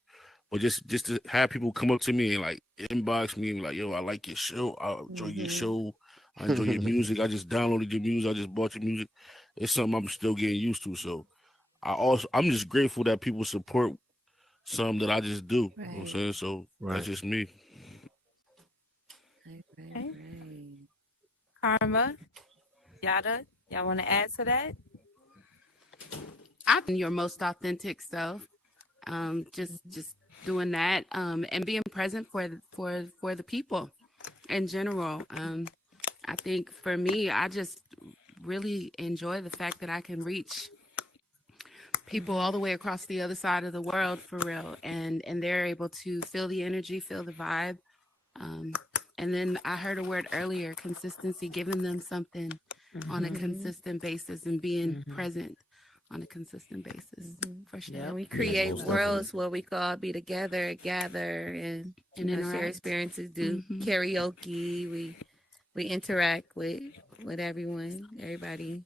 But just to have people come up to me and like inbox me and be like, yo, I like your show. I enjoy your show. I enjoy your music. I just downloaded your music. I just bought your music. It's something I'm still getting used to. So I'm just grateful that people support something that I just do. You know what I'm saying? So that's just me. Karma, Yada, y'all want to add to that? I'm your most authentic self. Just doing that, and being present for the people in general. I think for me, I just really enjoy the fact that I can reach people all the way across the other side of the world for real, and they're able to feel the energy, feel the vibe. And then I heard a word earlier, consistency, giving them something on a consistent basis and being present on a consistent basis for sure. Yeah, we create worlds where we can all be together, gather, and share interact. experiences. Do karaoke. We interact with everyone, everybody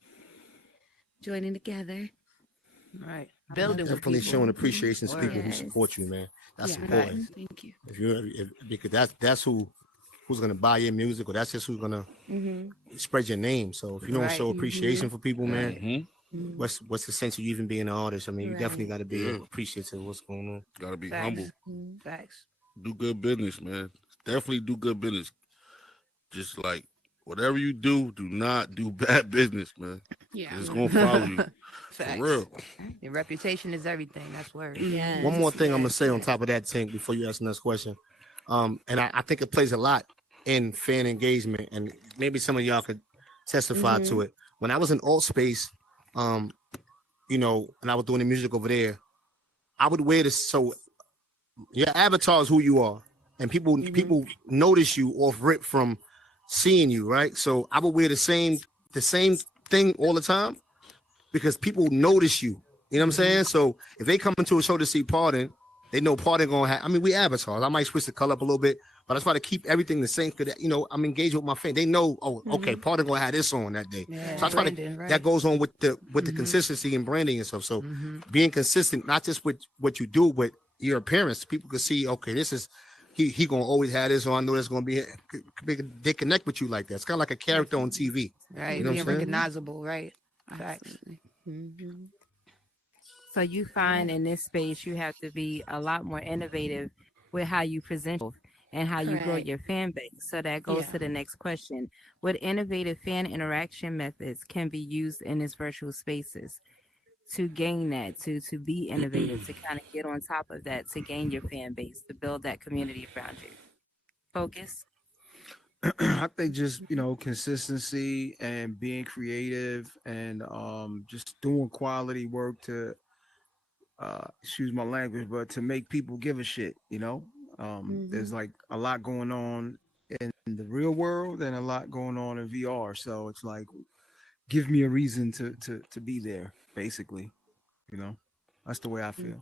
joining together. Right. Building definitely showing appreciation to people who support you, man. That's important. Thank you. Because that's who's gonna buy your music, or that's just who's gonna spread your name. So if you don't show appreciation for people, man, what's the sense of you even being an artist? I mean, you definitely got to be appreciative of what's going on. Got to be humble. Facts. Do good business, man. Definitely do good business. Just like whatever you do, do not do bad business, man. Yeah, it's gonna follow you. Facts. For real. Your reputation is everything. That's word. Yeah. One more thing I'm gonna say on top of that, Tink, before you ask the next question. And I think it plays a lot in fan engagement, and maybe some of y'all could testify to it. When I was in alt space, you know, and I was doing the music over there, I would wear this. So your avatar is who you are, and people notice you off rip from seeing you, right? So I would wear the same thing all the time because people notice you. You know what I'm saying? So if they come into a show to see Pardon, they know Pardon gonna have. I mean, we avatars. I might switch the color up a little bit, but I try to keep everything the same because you know I'm engaged with my fan. They know, oh, okay, Pardon gonna have this on that day. Yeah, So I try branding, to. right. That goes on with the consistency and branding and stuff. So being consistent, not just with what you do, but your appearance. People can see, okay, this is. He gonna always have this on. I know that's gonna be. They connect with you like that. It's kind of like a character on TV. Right, You know being what I'm saying? recognizable, right? Facts. So you find in this space you have to be a lot more innovative with how you present yourself and how you grow Correct. your fan base. So that goes Yeah. to the next question. What innovative fan interaction methods can be used in this virtual spaces to gain that, to be innovative, to kind of get on top of that, to gain your fan base, to build that community around you? Focus. I think just consistency and being creative and just doing quality work to excuse my language, but to make people give a shit. There's like a lot going on in the real world and a lot going on in VR. So it's like give me a reason to be there, basically. That's the way I feel.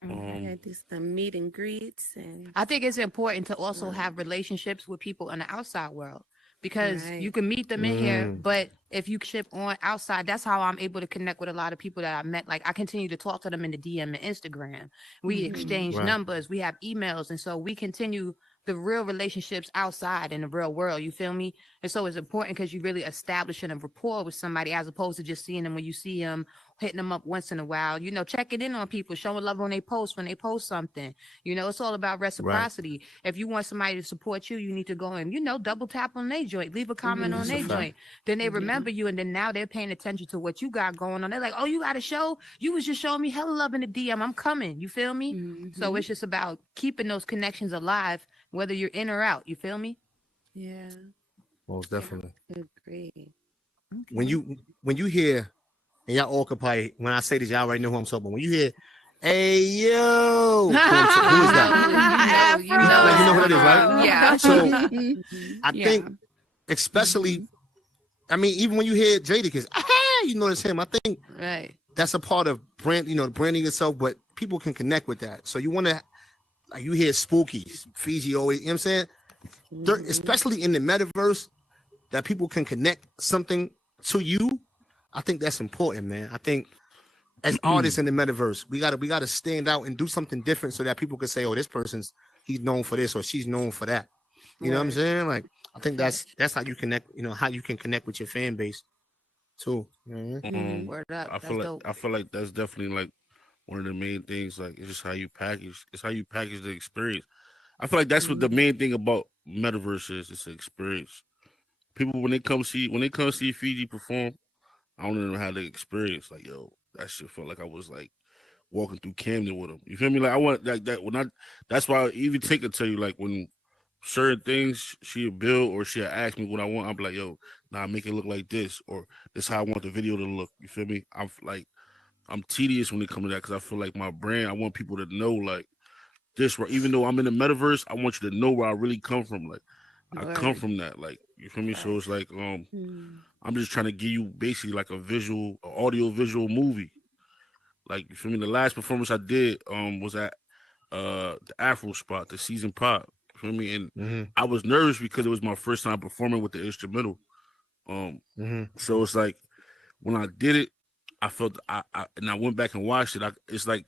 I gotta do some meet and greets and I think it's important to also have relationships with people in the outside world because you can meet them in here, but if you ship on outside, that's how I'm able to connect with a lot of people that I met. Like I continue to talk to them in the DM and Instagram. We exchange numbers, we have emails, and so we continue the real relationships outside in the real world. You feel me? And so it's important because you really establishing a rapport with somebody as opposed to just seeing them when you see them, hitting them up once in a while, checking in on people, showing love on their posts when they post something. It's all about reciprocity. If you want somebody to support you, you need to go and, double tap on their joint, leave a comment on their joint. Then they remember you, and then now they're paying attention to what you got going on. They're like, oh, you got a show? You was just showing me hella love in the DM. I'm coming. You feel me? So it's just about keeping those connections alive, whether you're in or out. You feel me? Yeah. Most definitely. Agree. When you hear, and y'all all could probably, when I say this, y'all already know who I'm talking about. When you hear, hey yo, who is that? You know who that is, right? Yeah. So I think, especially, I mean, even when you hear Jadakiss, you know it's him. I think that's a part of branding yourself, but people can connect with that. So you want to, like, you hear Spooky, Fiji always, you know what I'm saying? Especially in the metaverse, that people can connect something to you. I think that's important, man. I think as artists in the metaverse, we gotta stand out and do something different so that people can say, oh, this person's he's known for this or she's known for that. You know what I'm saying? Like, I think that's how you connect, how you can connect with your fan base too. Word up. I feel like that's definitely like one of the main things. Like, it's just how you package. It's how you package the experience. I feel like that's what the main thing about metaverse is. It's an experience. People when they come see Fiji perform, I don't even know how the experience. Like, yo, that shit felt like I was like walking through Camden with them. You feel me? Like, I want like that when I. That's why I even take it tell you like when certain things she'll build or she'll ask me what I want. I'm like, yo, nah, make it look like this or this how I want the video to look. You feel me? I'm tedious when it comes to that because I feel like my brand. I want people to know like this. Even though I'm in the metaverse, I want you to know where I really come from. Like, I come from that. Like, you feel me? So it's like I'm just trying to give you basically like a audio visual movie. Like, you feel me? The last performance I did was at the Afro spot, the season pop. You feel me? And I was nervous because it was my first time performing with the instrumental. So it's like when I did it, I felt I went back and watched it. It's like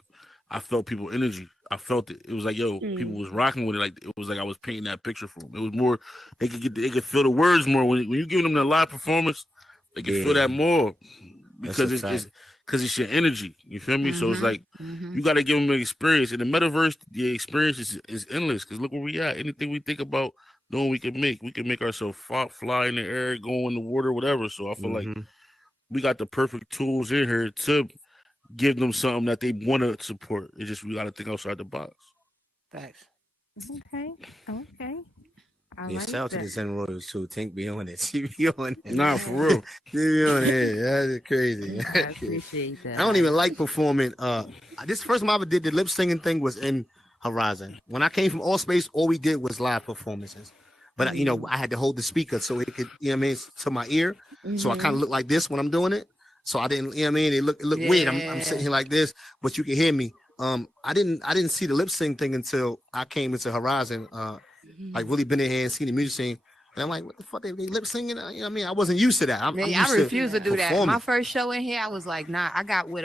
I felt people's energy. I felt it. It was like, yo, people was rocking with it. Like, it was like I was painting that picture for them. It was more, they could feel the words more when you give them the live performance. They can feel that more because it's your energy. You feel me? So it's like you got to give them an experience. In the metaverse, the experience is endless. Because look where we at. Anything we think about doing, we can make ourselves fly in the air, go in the water, whatever. So I feel like we got the perfect tools in here to give them something that they want to support. It's just we got to think outside the box. Thanks. Okay. Yeah, like shout out to that. the Zen Royals too. Tink be on it. She be on it. Nah, for real. She be on it. That's crazy. I appreciate that. I don't even like performing. This first time I ever did the lip singing thing was in Horizon. When I came from All Space, all we did was live performances. But you know, I had to hold the speaker so it could, you know what I mean, to my ear. So I kind of look like this when I'm doing it. So I didn't, you know what I mean? It looked weird. I'm sitting here like this, but you can hear me. I didn't see the lip sync thing until I came into Horizon. Like really been in here and seen the music scene. And I'm like, what the fuck? They lip singing? You know what I mean? I wasn't used to that. I'm I used refuse to do that. performing. My first show in here, I was like, nah, I got with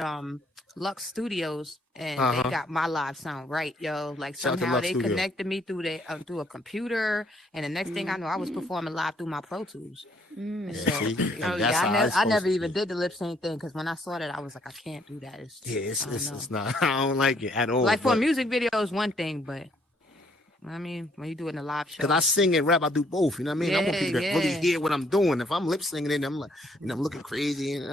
Lux Studios and they got my live sound right, yo. Like Shout out to somehow Lux they Studio. connected me through a computer, and the next thing I know, I was performing live through my Pro Tools. And so, see? oh, That's how I it's never supposed to even did the lip sync thing because when I saw that, I was like, I can't do that. It's it's not. I don't like it at all. like for a but- music video is one thing, but I mean, when you do it in a live show, Cause I sing and rap, I do both. You know what I mean? I want people to really Yeah. hear what I'm doing. If I'm lip singing, and I'm like, you know, I'm looking crazy. And,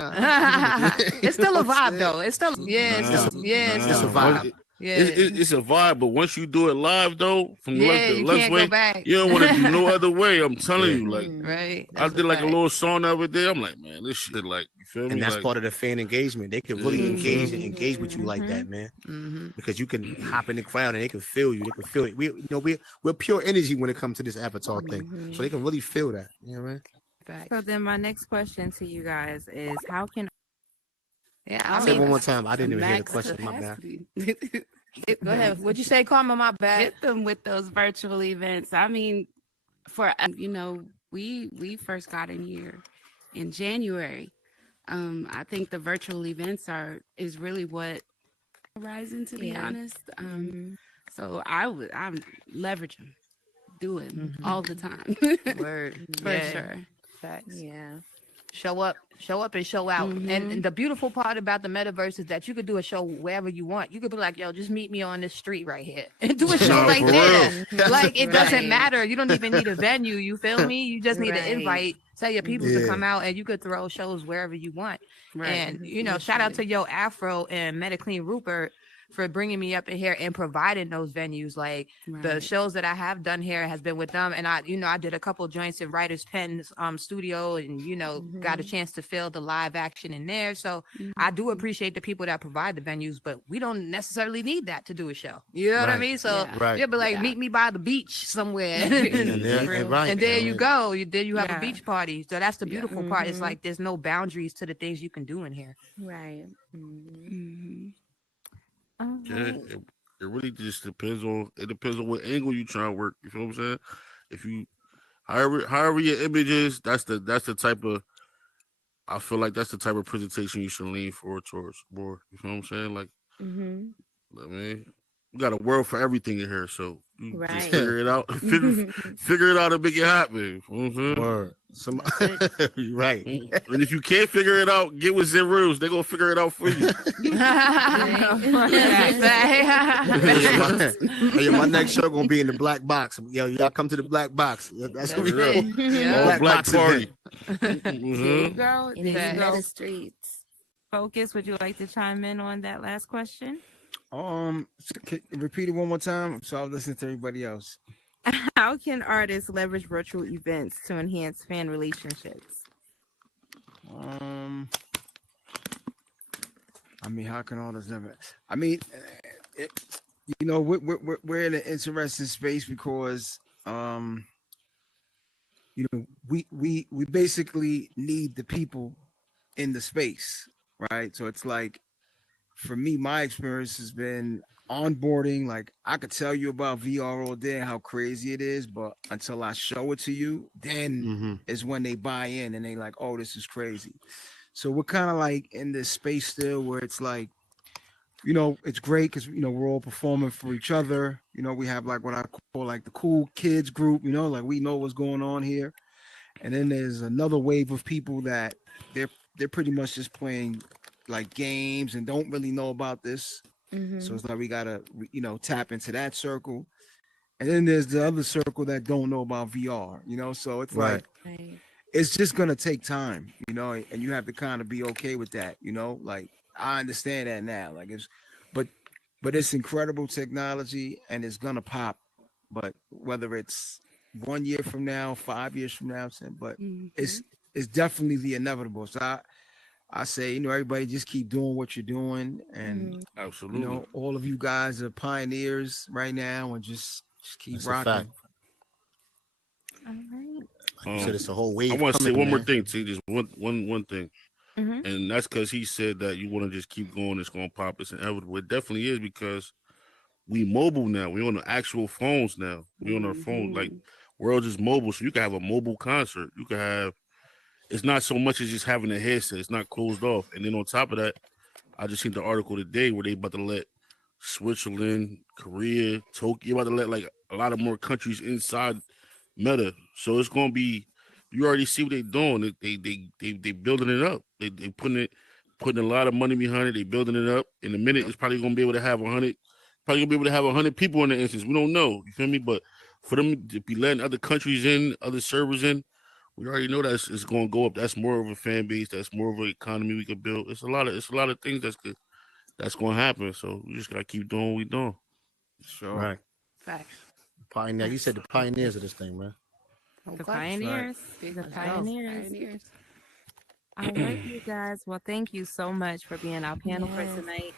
it's still a vibe though. It's still It's a Nah, vibe. It's a vibe, but once you do it live though, from Yeah, left to you left can't way, go back. you don't want to do no other way. I'm telling you, like, right. I did like a little song the other day. I'm like, man, this shit, like, you feel me? And that's Like, part of the fan engagement. They can really engage with you like that, man. Because you can hop in the crowd and they can feel you. They can feel it. We're pure energy when it comes to this avatar thing, so they can really feel that. You know what I mean? So then my next question to you guys is how can Say it one more time. I didn't even hear the question. My bad. Go ahead. What'd you say, Karma? My bad. Hit them with those virtual events. I mean, for we first got in here in January. I think the virtual events is really what Horizon, to be honest. So I'm leveraging, doing all the time. Word. For sure. Facts. Yeah. Show up and show out. And the beautiful part about the metaverse is that you could do a show wherever you want. You could be like, yo, just meet me on this street right here and do a show No, right for there. real. Like it doesn't Right. matter. You don't even need a venue. You feel me? You just need Right. to invite, tell your people to Yeah. come out, and you could throw shows wherever you want. Right. And shout out to Yo Afro and Metaclean Rupert for bringing me up in here and providing those venues. Like the shows that I have done here has been with them, and I did a couple joints in Writers Pen studio, and got a chance to feel the live action in there. So I do appreciate the people that provide the venues, but we don't necessarily need that to do a show. You know what I Right. mean? So Right. you'll be like, meet me by the beach somewhere. And right. And there I you mean, go. Then you have Yeah. a beach party. So that's the beautiful part. It's like there's no boundaries to the things you can do in here. Right. yeah, it really just depends on what angle you trying to work. You feel what I'm saying? If you however your image is, that's the type of, I feel like that's the type of presentation you should lean forward towards more. You feel what I'm saying? Like, I mean, we got a world for everything in here, so you Right. just figure it out. Figure it out and make it happen. You know what I'm saying? Word. You're right. And if you can't figure it out, get with Zen Rules. They're gonna figure it out for you. Hey, my next show gonna be in the black box. Yo, y'all come to the black box. That's what we real. do. All black box party. event. Mhm. Girl, In the there you go. meta streets. Focus, would you like to chime in on that last question? Repeat it one more time. So I'll listen to everybody else. How can artists leverage virtual events to enhance fan relationships? I mean, how can all this never? I mean, we're in an interesting space because, we basically need the people in the space, right? So it's like, for me, my experience has been onboarding. Like, I could tell you about VR all day and how crazy it is, but until I show it to you, then is when they buy in and they like, oh, this is crazy. So we're kind of like in this space still where it's like, it's great because, we're all performing for each other. We have like what I call like the cool kids group, like we know what's going on here. And then there's another wave of people that they're pretty much just playing like games and don't really know about this. So it's like we gotta, tap into that circle. And then there's the other circle that don't know about VR, so it's like, it's just gonna take time, and you have to kind of be okay with that, like I understand that now, like but it's incredible technology and it's gonna pop. But whether it's 1 year from now, 5 years from now, but it's definitely the inevitable. So I say, everybody just keep doing what you're doing, and absolutely, all of you guys are pioneers right now, and just keep That's rocking. a fact. All right. You said it's a whole wave. I want to say one more man. thing, T. Just one thing, Mhm. and that's because he said that you want to just keep going. It's going to pop. It's inevitable. It definitely is because we mobile now. We on the actual phones now. We on our phone. Like world is mobile, so you can have a mobile concert. You can have. It's not so much as just having a headset. It's not closed off. And then on top of that, I just seen the article today where they about to let Switzerland, Korea, Tokyo about to let like a lot of more countries inside Meta. So it's gonna be. You already see what they're doing. They building it up. They putting a lot of money behind it. They building it up. In a minute, it's probably gonna be able to have 100. Probably gonna be able to have 100 people in the instance. We don't know. You feel me? But for them to be letting other countries in, other servers in, we already know that it's going to go up. That's more of a fan base. That's more of an economy we could build. It's a lot of things that's going to happen. So we just got to keep doing what we doing. Sure. Right. Facts. Pioneer. You said the pioneers of this thing, man. The pioneers. The pioneers. All right, you guys. Well, thank you so much for being our panel for tonight.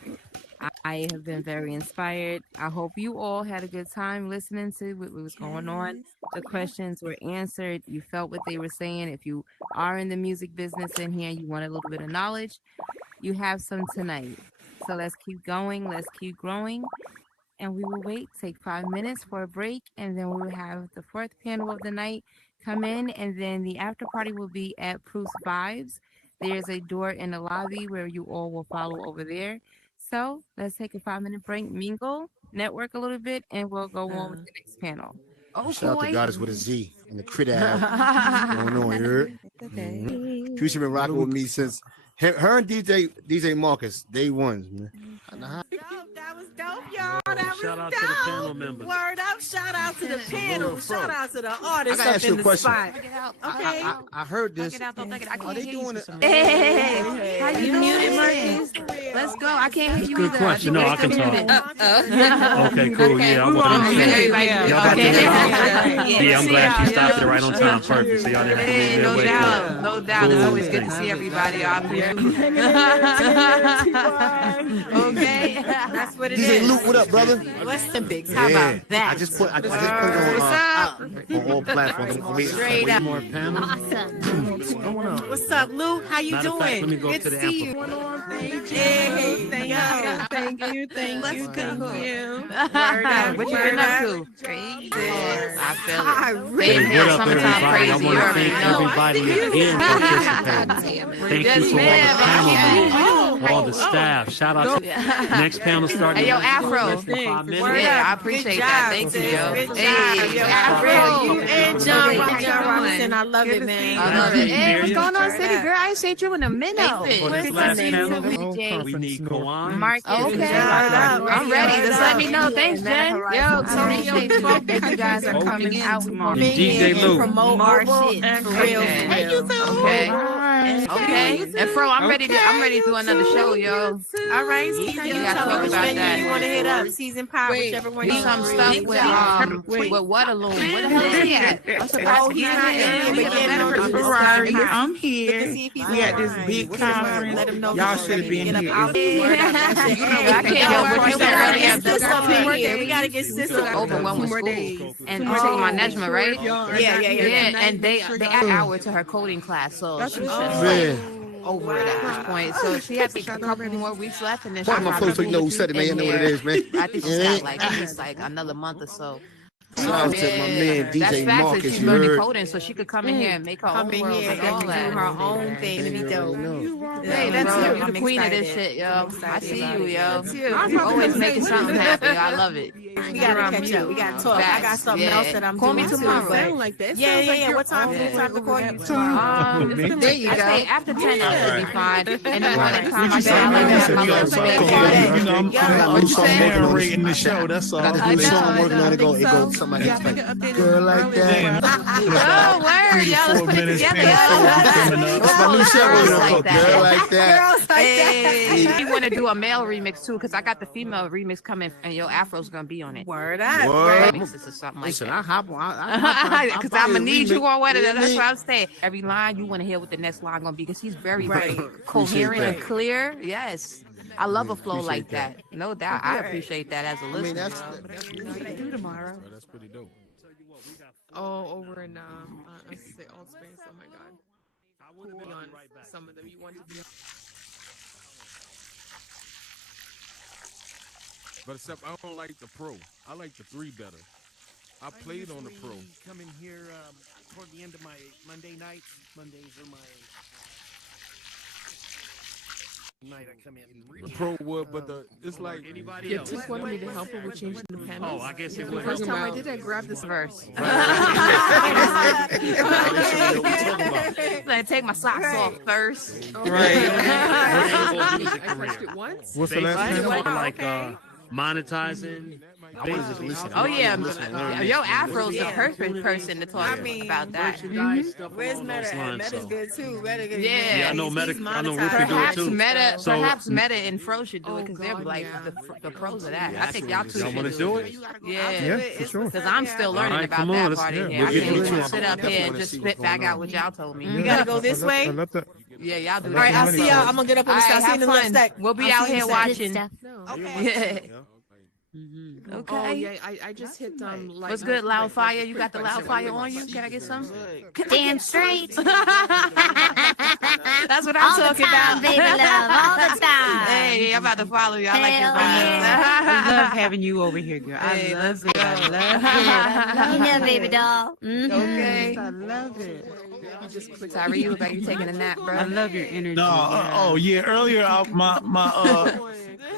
I have been very inspired. I hope you all had a good time listening to what was going on. The questions were answered. You felt what they were saying. If you are in the music business in here and you want a little bit of knowledge, you have some tonight. So let's keep going. Let's keep growing. And we will wait, take 5 minutes for a break, and then we will have the fourth panel of the night come in, and then the after party will be at Bruce Vibes. There's a door in the lobby where you all will follow over there. So let's take a 5-minute break, mingle, network a little bit, and we'll go on with the next panel. Oh, Shout out to Goddess with a Z and the Crit Al. Going on, you heard? Trisha been rocking with me since her and DJ Marcus, day ones, man. That was dope, y'all. That Shout was out dope. to the panel members. Word up. Shout out to the panel. Shout out to the I artists gotta up ask you in a the question. spot. Okay. I heard this. Are they doing it? Hey, how you muted, Marcus? Let's go. I can't hear you Good either. question. No, I can talk. Okay, cool. Okay, Yeah, I move on. want to Everybody- y'all about to okay. get off. Yeah, I'm glad she stopped Yeah. it right on time. Perfect. So y'all didn't have to Hey, leave no midway doubt. through. No doubt. It's always good to see everybody out here. Okay. That's what it DJ is. Luke, what up, brother? West Olympics. How about that? I just put it What's on all platforms. I'm waiting Straight up. More panels. Awesome. What's up, Luke? How you Matter of fact, doing? let me go Good to to the see you. Hey, thank you. Thank you. Let's go. What you been up to? I feel it. Same Hey, here. what up, Summertime everybody? I crazy. want You to already thank know. everybody again for participating. Thank you to all the panel, all the staff. Shout out to next panel starting. Hey, yo, Afro. Yeah, I appreciate that. Thank you, yo. Hey, Afro. You and John Robinson. I love it, man. I love it. Hey, what's going on, City Girl? I ain't seen you in a minute. For this last panel, we need Kawan. Mark, Okay. I'm ready. Just let me know. Thanks, Jen. Yo, Tony, that you guys are coming out tomorrow. And DJ Luke. Promote our shit. Okay. Okay. Okay. And Fro, I'm ready to do another show, yo. All right. We You gotta tell talk me which about venue that. you want to hit up. Season Pop, whichever one Do you some want. stuff with Waterloo. Where the hell is he at? I'm surprised he's not in. We get better for Ferrari, I'm Look here. and see if he's We at this online. big Let him conference. know Y'all he's should have ready to been get up here. out there. I can't go. What you said earlier? Get sis up in here. We gotta get sis up. Overwhelmed with school. And I'm taking my Nejma, right? Yeah. And they add an hour to her coding class, so she's just like over it at this point. So she has a couple more weeks left, and then Part of my folks know who said it, man. You know what it is, man. I think she's got like at least like another month or so. Shout out to my man That's DJ facts that Marcus. she's You learning heard? coding, so she could come in here and make her Come own in world here and and all do that. her own thing to be dope. Hey, that's you. You the queen of this shit, yo. I see you, yo. You always making something happen. Yo. I love it. We gotta catch up. We gotta talk. I got something else that I'm Call doing me too. tomorrow. But yeah. What time to call you tomorrow? There you go. After 10, that should be fine. And the morning time, I You bet I like to have my little space. You know, I'm What you saying? narrating the show. That's all. I got this new song I'm working on. It go something like this. Girl like that. Oh, word. Y'all, let's put it together. That's my new show. Girl like that. Hey, we want to do a male remix too, because I got the female remix coming, and yo, Afro's gonna be on it. Word up. Word. Remixes or something like Listen, that. I hop on. Because I'm gonna need you on whatever. Yeah, That's man. what I'm saying. Every line you want to hear what the next line gonna be because he's very, Right. very coherent that. and clear. Yes, I love a flow like Appreciate that. No doubt, I appreciate that as a I listener. mean, that's do tomorrow. Bro, that's pretty dope. Oh, over in I say Old Space. Oh my God. Who will be on some of them? You want to be on? But except I don't like the Pro. I like the 3 better. I played on the Pro. Come in here toward the end of my Monday nights. Mondays are my night. I come in. The Pro would, but it's like Yeah, Tick wanted me to help her with changing the panels. Oh, I guess it The would. first time I did, I grabbed this verse. Right. Like, take my socks off first. Right. I touched it once. What's the last Basically, name? like monetizing. Oh yeah, yo, Afro's the perfect person to talk about that. Where's Meta? Meta's good too. Meta good. Yeah, I know he's Meta. I know Rick can do it Perhaps too. Meta, So- perhaps Meta and Fro should do it because they're God, like yeah. the pros of that. I think y'all two Y'all should want to do it? Yeah, for sure. because I'm still learning All right, about come on, that let's- part in yeah, here. I we'll get can't into just it. sit up here and just spit back out what y'all told me. We gotta go this way. I love that. Yeah, y'all do All right, that. I'll see y'all. I'm gonna get up on the All side. right, See you in the have next fun. sec. We'll be I'll out see you here in a sec. watching. Okay. Yeah. Oh Okay. yeah, I just hit like. What's good, Loud Fire? You got the Loud Fire on you? Can I get some? Damn straight. That's what I'm All the talking time, about. baby love, all the time. Hey, I'm about to follow you. I like your Hell vibes. I love having you over here, girl. Hey, I love let's it. go. I love it. You know, baby doll. Okay. I love it. Tyree, you look like you taking a nap, bro. I love your energy. No, oh yeah. Earlier, I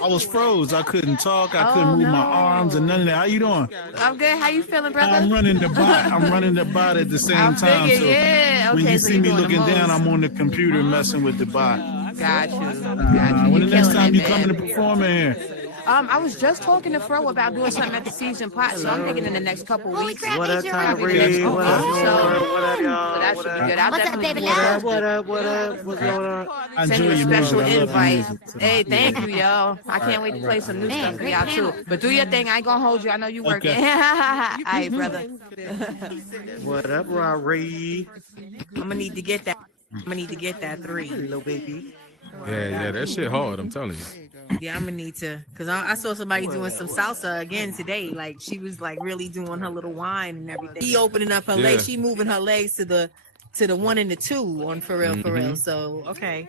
was froze. I couldn't talk. I couldn't Oh, move my no. arms and none of that. How you doing? I'm good. How you feeling, brother? I'm running the bot. I'm running the bot at the same I time. figured, So yeah. when Okay, you so see you me doing the looking down, most. I'm on the computer messing with the bot. Got you. When the You next killing time it, you coming to man. perform in here? I was just talking to Fro about doing something at the Season Pot, so I'm thinking in the next couple weeks. What up, So Tyree? What up, Lord? What up, y'all? that What should be up? good. I'll What's up, definitely baby send love? What up? What up? What's going on? I you enjoy a your special music. I love your invite. music. Hey, thank you, y'all. I can't wait to play some new Man, stuff for great y'all panel. too. But do your thing. I ain't gonna hold you. I know you working. Okay. All right, brother. What up, Rari? I'm gonna need to get that. I'm gonna need to get that 3. Hello, baby. Yeah, that shit hard. I'm telling you. Yeah, I'm gonna need to, cause I saw somebody doing some salsa again today. Like she was like really doing her little wine and everything. She opening up her legs. She moving her legs to the 1 and the 2 on for real, for real. So okay.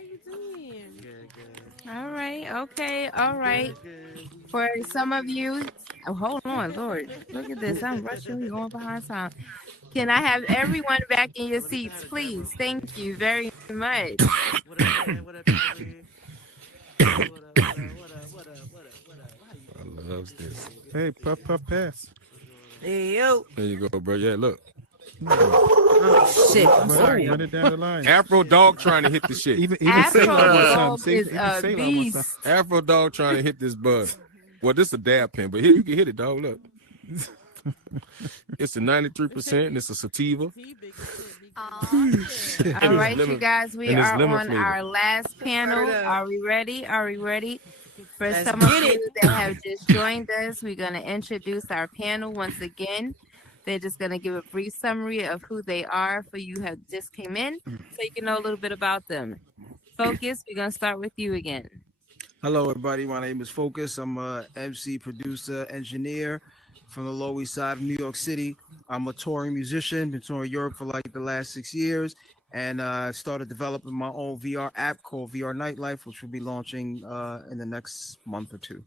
All right. Okay. All right. For some of you, oh, hold on, Lord. Look at this. I'm rushing. We're going behind time. Can I have everyone back in your seats, please? Thank you very much. I love this. Hey, puff, pass. Hey yo. There you go, bro. Yeah, look. Oh shit. I'm sorry. Run it down the line. Afro Dog trying to hit the shit. Even Afro say one more time. Dog Say, is even a say that one more time. beast. Afro Dog trying to hit this bud. Well, this is a dab pen, but here you can hit it, dog. Look. It's a 93% and it's a sativa. All right, you guys, we and it's are lemon on flavor. our last panel. Are we ready? Are we ready? For Let's some of get it. you that have just joined us, we're going to introduce our panel once again. They're just going to give a brief summary of who they are for you who have just came in, so you can know a little bit about them. Focus, we're going to start with you again. Hello, everybody. My name is Focus. I'm a MC, producer, engineer from the Lower East Side of New York City. I'm a touring musician. Been touring Europe for like the last 6 years, and started developing my own VR app called VR Nightlife, which will be launching in the next month or 2.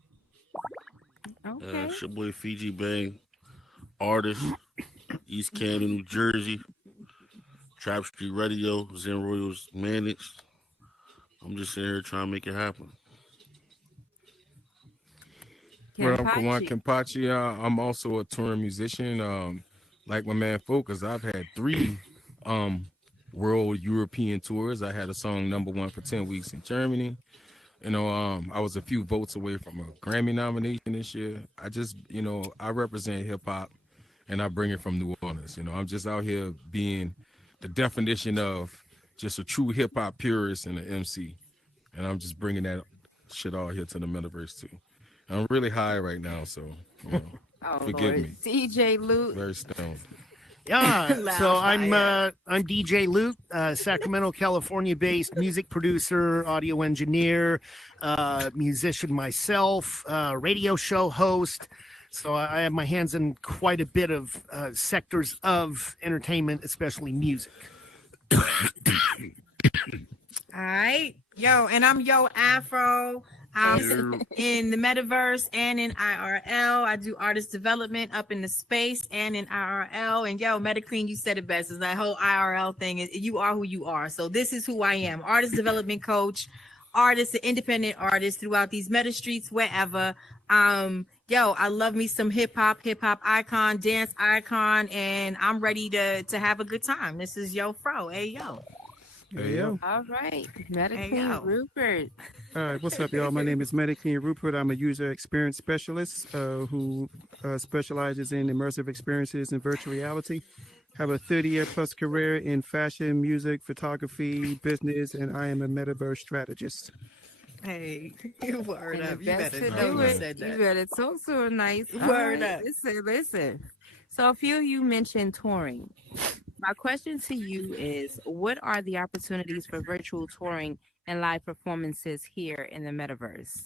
Okay. It's your boy Fiji Bang, artist, East Camden, New Jersey, Trap Street Radio, Zen Royals managed. I'm just sitting here trying to make it happen. Well, I'm Kawan Kempachi. I'm also a touring musician. Like my man Focus, I've had 3 world European tours. I had a song #1 for 10 weeks in Germany. You know, I was a few votes away from a Grammy nomination this year. I just, you know, I represent hip hop and I bring it from New Orleans. You know, I'm just out here being the definition of just a true hip hop purist and an MC. And I'm just bringing that shit all here to the metaverse too. I'm really high right now, so you know. Oh Forgive Lord, me. DJ Luke. Very stoned. Yeah, so Loud fire. I'm DJ Luke, Sacramento, California-based music producer, audio engineer, musician myself, radio show host. So I have my hands in quite a bit of sectors of entertainment, especially music. All right. Yo, and I'm Yo Afro. I'm in the metaverse and in IRL. I do artist development up in the space and in IRL. And yo, Metaclean, you said it best. Is that whole IRL thing is you are who you are. So this is who I am. Artist development coach, artist, an independent artist throughout these meta streets, wherever. Yo, I love me some hip hop icon, dance icon, and I'm ready to have a good time. This is Yo Fro. Hey yo. Hey, yo. All right, Meta Hey, Queen yo. Rupert. All right, what's up, y'all? My name is Medicaid Rupert. I'm a user experience specialist who specializes in immersive experiences in virtual reality. Have a 30-year plus career in fashion, music, photography, business, and I am a metaverse strategist. Hey, word And the up. You best better to know do you it. said You that. better talk to her nice. All Word right, up. Listen. So a few of you mentioned touring. My question to you is, what are the opportunities for virtual touring and live performances here in the metaverse?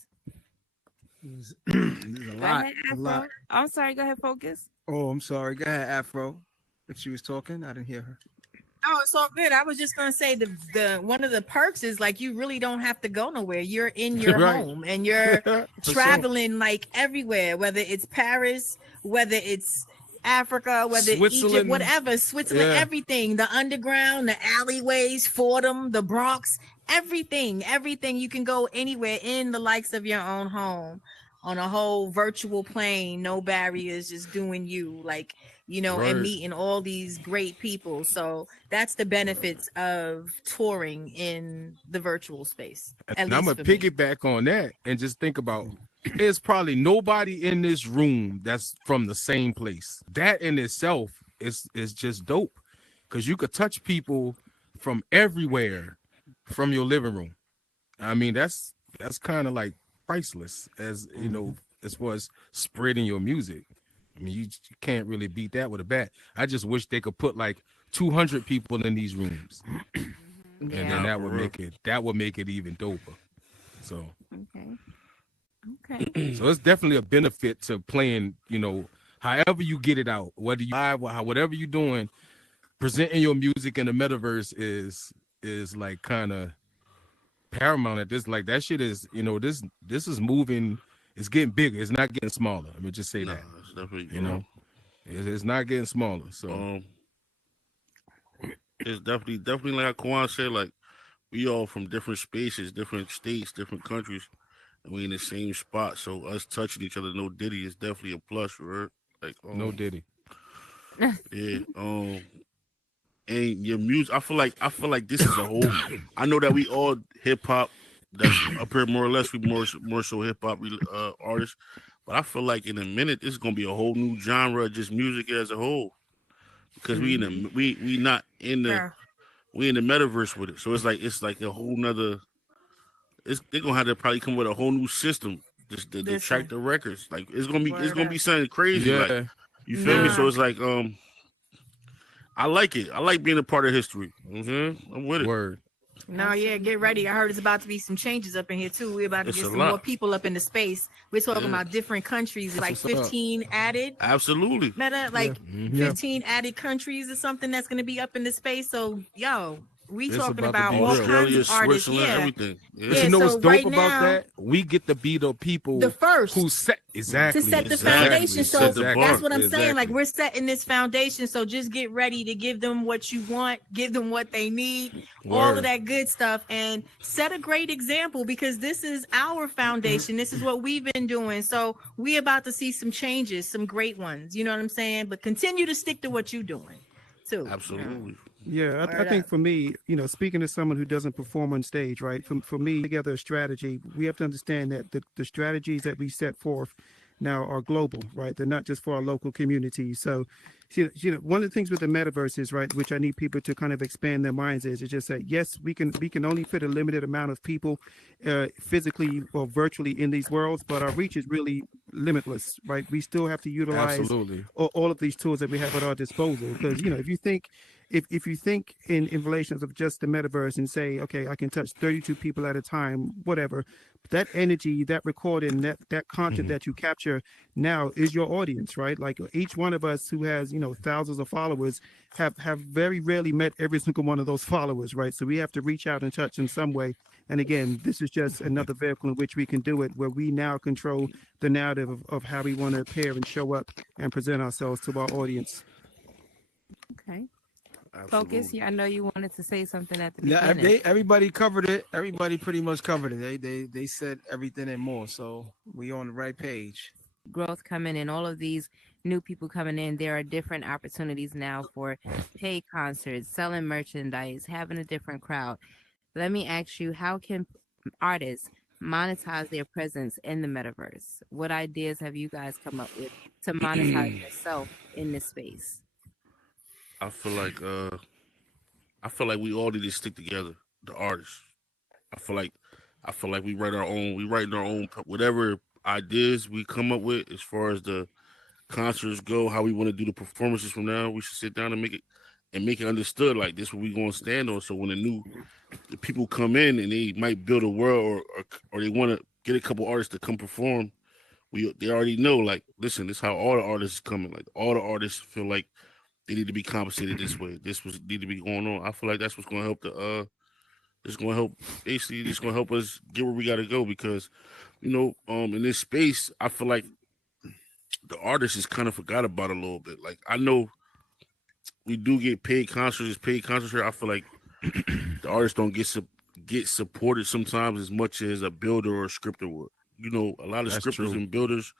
There's Go ahead, a Afro. lot. I'm sorry. Go ahead, Focus. Oh, I'm sorry. Go ahead, Afro. If she was talking, I didn't hear her. Oh, it's all good. I was just gonna say the one of the perks is like you really don't have to go nowhere. You're in your Right. home and you're For sure. traveling like everywhere, whether it's Paris, whether it's Africa, whether Egypt, Switzerland. whatever, Switzerland, Yeah. everything, the underground, the alleyways, Fordham, the Bronx, everything you can go anywhere in the likes of your own home on a whole virtual plane, no barriers, just doing you like, you know, and Word. meeting all these great people. So that's the benefits of touring in the virtual space. At And I'm least gonna for me. piggyback on that and just think about there's probably nobody in this room that's from the same place. That in itself is just dope because you could touch people from everywhere from your living room. I mean, that's kind of like priceless as you know, as far as spreading your music. I mean, you can't really beat that with a bat. I just wish they could put like 200 people in these rooms, and Yeah. then that for would real. make it even doper. So, Okay. so it's definitely a benefit to playing. You know, however you get it out, whether you live, whatever you're doing, presenting your music in the metaverse is like kind of paramount at this. Like that shit is, you know, this is moving. It's getting bigger. It's not getting smaller. Let me just say that. It's definitely, You know, it's not getting smaller. So it's definitely like how Kwan said, like we all from different spaces, different states, different countries, and we in the same spot. So us touching each other, no Diddy, is definitely a plus, right? Like no Diddy. Yeah. And your music, I feel like this is a whole. I know that we all hip hop. That's up here more or less. We more so hip hop artists, but I feel like in a minute this is gonna be a whole new genre of just music as a whole. Because we not in the we in the metaverse with it, so it's like a whole nother. They're gonna have to probably come with a whole new system just to track the records. Like it's gonna be something crazy. Yeah. Like you feel me? So it's like I like it. I like being a part of history. I'm with it. Word. No, yeah, get ready. I heard it's about to be some changes up in here too. We're about to It's get a some lot. more people up into space. We're talking Yeah. about different countries, like what's up. 15 added. Absolutely. Meta, like Yeah. 15 added countries or something that's going to be up in the space. So, yo, we It's talking about to about be all real. kinds of Australia, artists. Switzerland, Yeah. everything. Yeah. But you know what's so dope right about now- that? We get to be the people The first who set exactly to set the exactly. foundation. So Set the that's bar. what I'm saying. Like Exactly. we're setting this foundation. So just get ready to give them what you want, give them what they need, all Word. of that good stuff, and set a great example because this is our foundation. This is what we've been doing. So we about to see some changes, some great ones. You know what I'm saying? But continue to stick to what you're doing, too. Absolutely. Yeah, I Word think up. for me, you know, speaking to someone who doesn't perform on stage, right? For me, together a strategy, we have to understand that the strategies that we set forth now are global, right? They're not just for our local communities. So one of the things with the metaverse is, right, which I need people to kind of expand their minds is just that, yes, we can only fit a limited amount of people physically or virtually in these worlds, but our reach is really limitless, right? We still have to utilize Absolutely. all of these tools that we have at our disposal. Because, if you think, if you think in relations of just the metaverse and say, okay, I can touch 32 people at a time, whatever, that energy, that recording, that content that you capture now is your audience, right? Like each one of us who has, thousands of followers have very rarely met every single one of those followers, right? So we have to reach out and touch in some way. And again, this is just another vehicle in which we can do it, where we now control the narrative of how we want to appear and show up and present ourselves to our audience. Okay. Absolutely. Focus. Yeah, I know you wanted to say something at the Yeah, beginning. everybody covered it. Everybody pretty much covered it. They said everything and more. So we on the right page. Growth coming in, all of these new people coming in, there are different opportunities now for paid concerts, selling merchandise, having a different crowd. Let me ask you, how can artists monetize their presence in the metaverse? What ideas have you guys come up with to monetize yourself in this space? I feel like we all need to stick together, the artists. I feel like we writing our own whatever ideas we come up with as far as the concerts go, how we want to do the performances from now. We should sit down and make it understood, like this what we gonna stand on. So when the people come in and they might build a world or they want to get a couple artists to come perform, they already know, like, listen, this is how all the artists coming. Like all the artists feel like they need to be compensated this way. This was need to be going on. I feel like that's what's gonna help it's gonna help basically it's gonna help us get where we gotta go, because in this space I feel like the artist is kind of forgot about a little bit. Like I know we do get paid concerts here. I feel like the artists don't get supported sometimes as much as a builder or a scripter would. A lot of That's scripters true. and builders,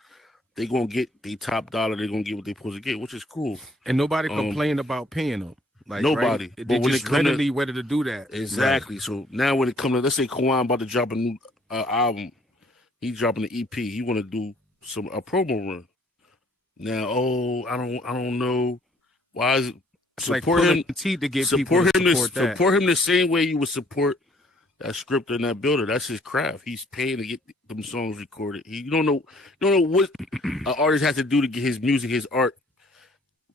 they gonna get they top dollar. They're gonna get what they supposed to get, which is cool. And nobody complained about paying them. Like, Nobody. right? They But when just it come to- readily ready to do that. Exactly. So now when it comes to, let's say Kawhi about to drop a new album, he's dropping an EP. He want to do a promo run. Now, I don't know why is it It's like pulling teeth to get people to support that. support him the same way you would support that scripter and that builder. That's his craft. He's paying to get them songs recorded. You don't know what an artist has to do to get his music, his art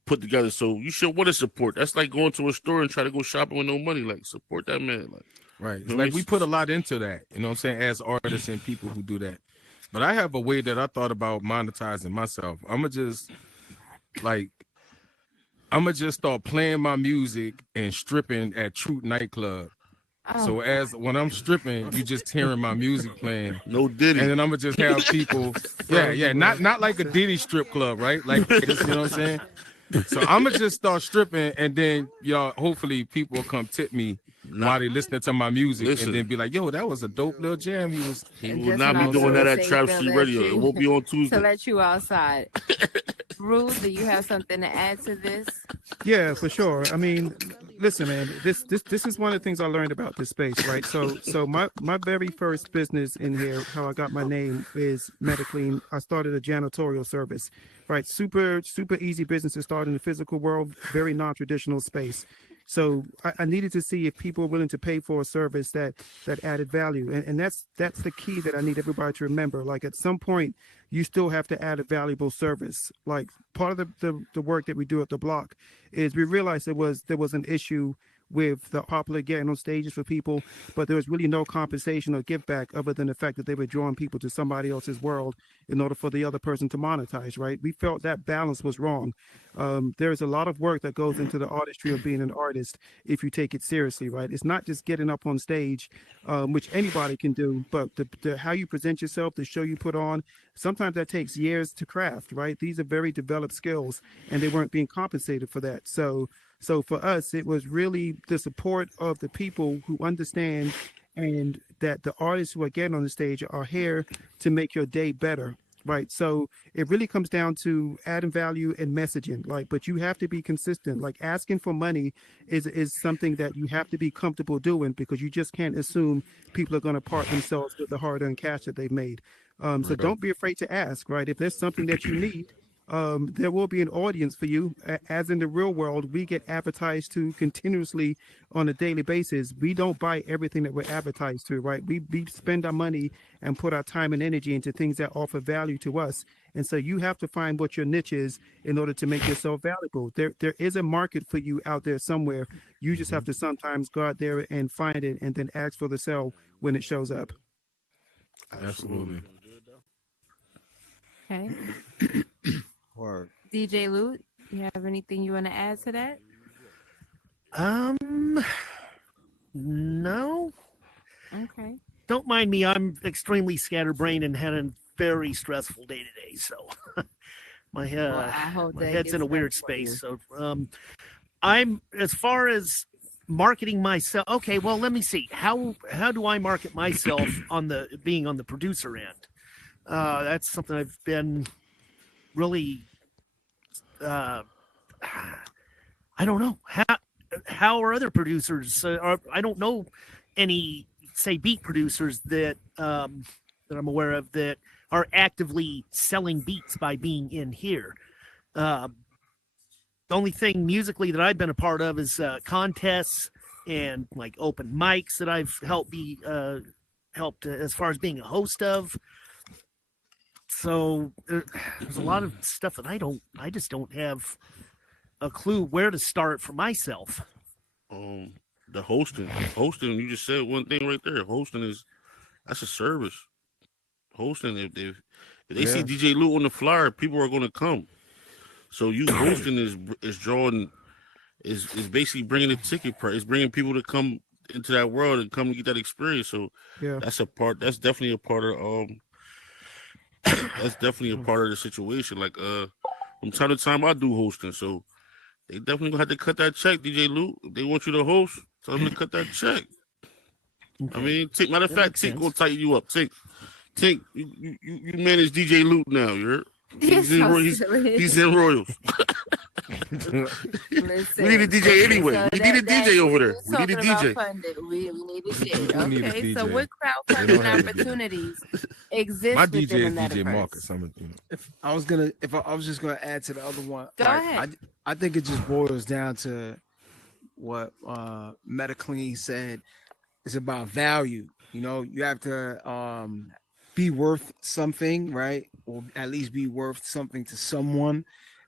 put together. So you should want to support. That's like going to a store and try to go shopping with no money. Like, support that man. Like, right. It's like we put a lot into that, you know what I'm saying, as artists and people who do that. But I have a way that I thought about monetizing myself. I'm gonna just start playing my music and stripping at Truth nightclub. So when I'm stripping, you just hearing my music playing. No Diddy. And then I'm gonna just have people, not like a Diddy strip club, right? Like this, you know what I'm saying? So I'm gonna just start stripping, and then hopefully people will come tip me while they listening to my music, and then be like, "Yo, that was a dope little jam." He will not be doing that at Trap Street Radio. It won't be on Tuesday. To let you outside. Ruth, do you have something to add to this? Yeah, for sure. I mean, listen, man, this is one of the things I learned about this space, right? So my very first business in here, how I got my name, is MetaClean. I started a janitorial service, right? Super easy business to start in the physical world, very non-traditional space. So I needed to see if people were willing to pay for a service that added value. And that's the key that I need everybody to remember. Like, at some point, you still have to add a valuable service. Like, part of the work that we do at the block is we realized there was an issue with the popular getting on stages for people, but there was really no compensation or give back other than the fact that they were drawing people to somebody else's world in order for the other person to monetize, right? We felt that balance was wrong. There's a lot of work that goes into the artistry of being an artist if you take it seriously, right? It's not just getting up on stage, which anybody can do, but the how you present yourself, the show you put on, sometimes that takes years to craft, right? These are very developed skills, and they weren't being compensated for that. So for us, it was really the support of the people who understand, and that the artists who are getting on the stage are here to make your day better, right? So it really comes down to adding value and messaging, but you have to be consistent. Like, asking for money is something that you have to be comfortable doing, because you just can't assume people are going to part themselves with the hard-earned cash that they've made. So don't be afraid to ask, right? If there's something that you need, there will be an audience for you. As in the real world, we get advertised to continuously on a daily basis. We don't buy everything that we're advertised to, right? We spend our money and put our time and energy into things that offer value to us. And so you have to find what your niche is in order to make yourself valuable. There is a market for you out there somewhere. You just have to sometimes go out there and find it and then ask for the sell when it shows up. Absolutely. Okay. Word. DJ Loot, you have anything you want to add to that? No. Okay. Don't mind me. I'm extremely scatterbrained and had a very stressful day today. So my I hope my that head's gets in a better weird for you. space. So I'm as far as marketing myself. Okay, well, let me see. How do I market myself on the producer end? That's something I've been really I don't know how are other producers. I don't know any say beat producers that I'm aware of that are actively selling beats by being in here. The only thing musically that I've been a part of is contests and like open mics that I've helped as far as being a host of. So there's a lot of stuff that I just don't have a clue where to start for myself. The hosting, you just said one thing right there. That's a service. Hosting, if they see DJ Lou on the flyer, people are going to come. So you hosting is drawing is basically bringing the ticket price. It's bringing people to come into that world and come and get that experience. So that's definitely a part of the situation. Like from time to time I do hosting, so they definitely gonna have to cut that check, DJ Lou. If they want you to host, tell them to cut that check. Okay. I mean, matter of fact, Tink gonna tighten you up. Tink, you manage DJ Lou now. He's in Royals. Listen, we need a DJ anyway. so We need a DJ over there. We need a DJ. We need a DJ. Okay, so what crowdfunding opportunities exist My within DJ is the DJ metaverse? Marcus. If I was just gonna add to the other one. Go ahead. I think it just boils down to what MetaClean said. It's about value. You know, you have to be worth something, right? Or at least be worth something to someone,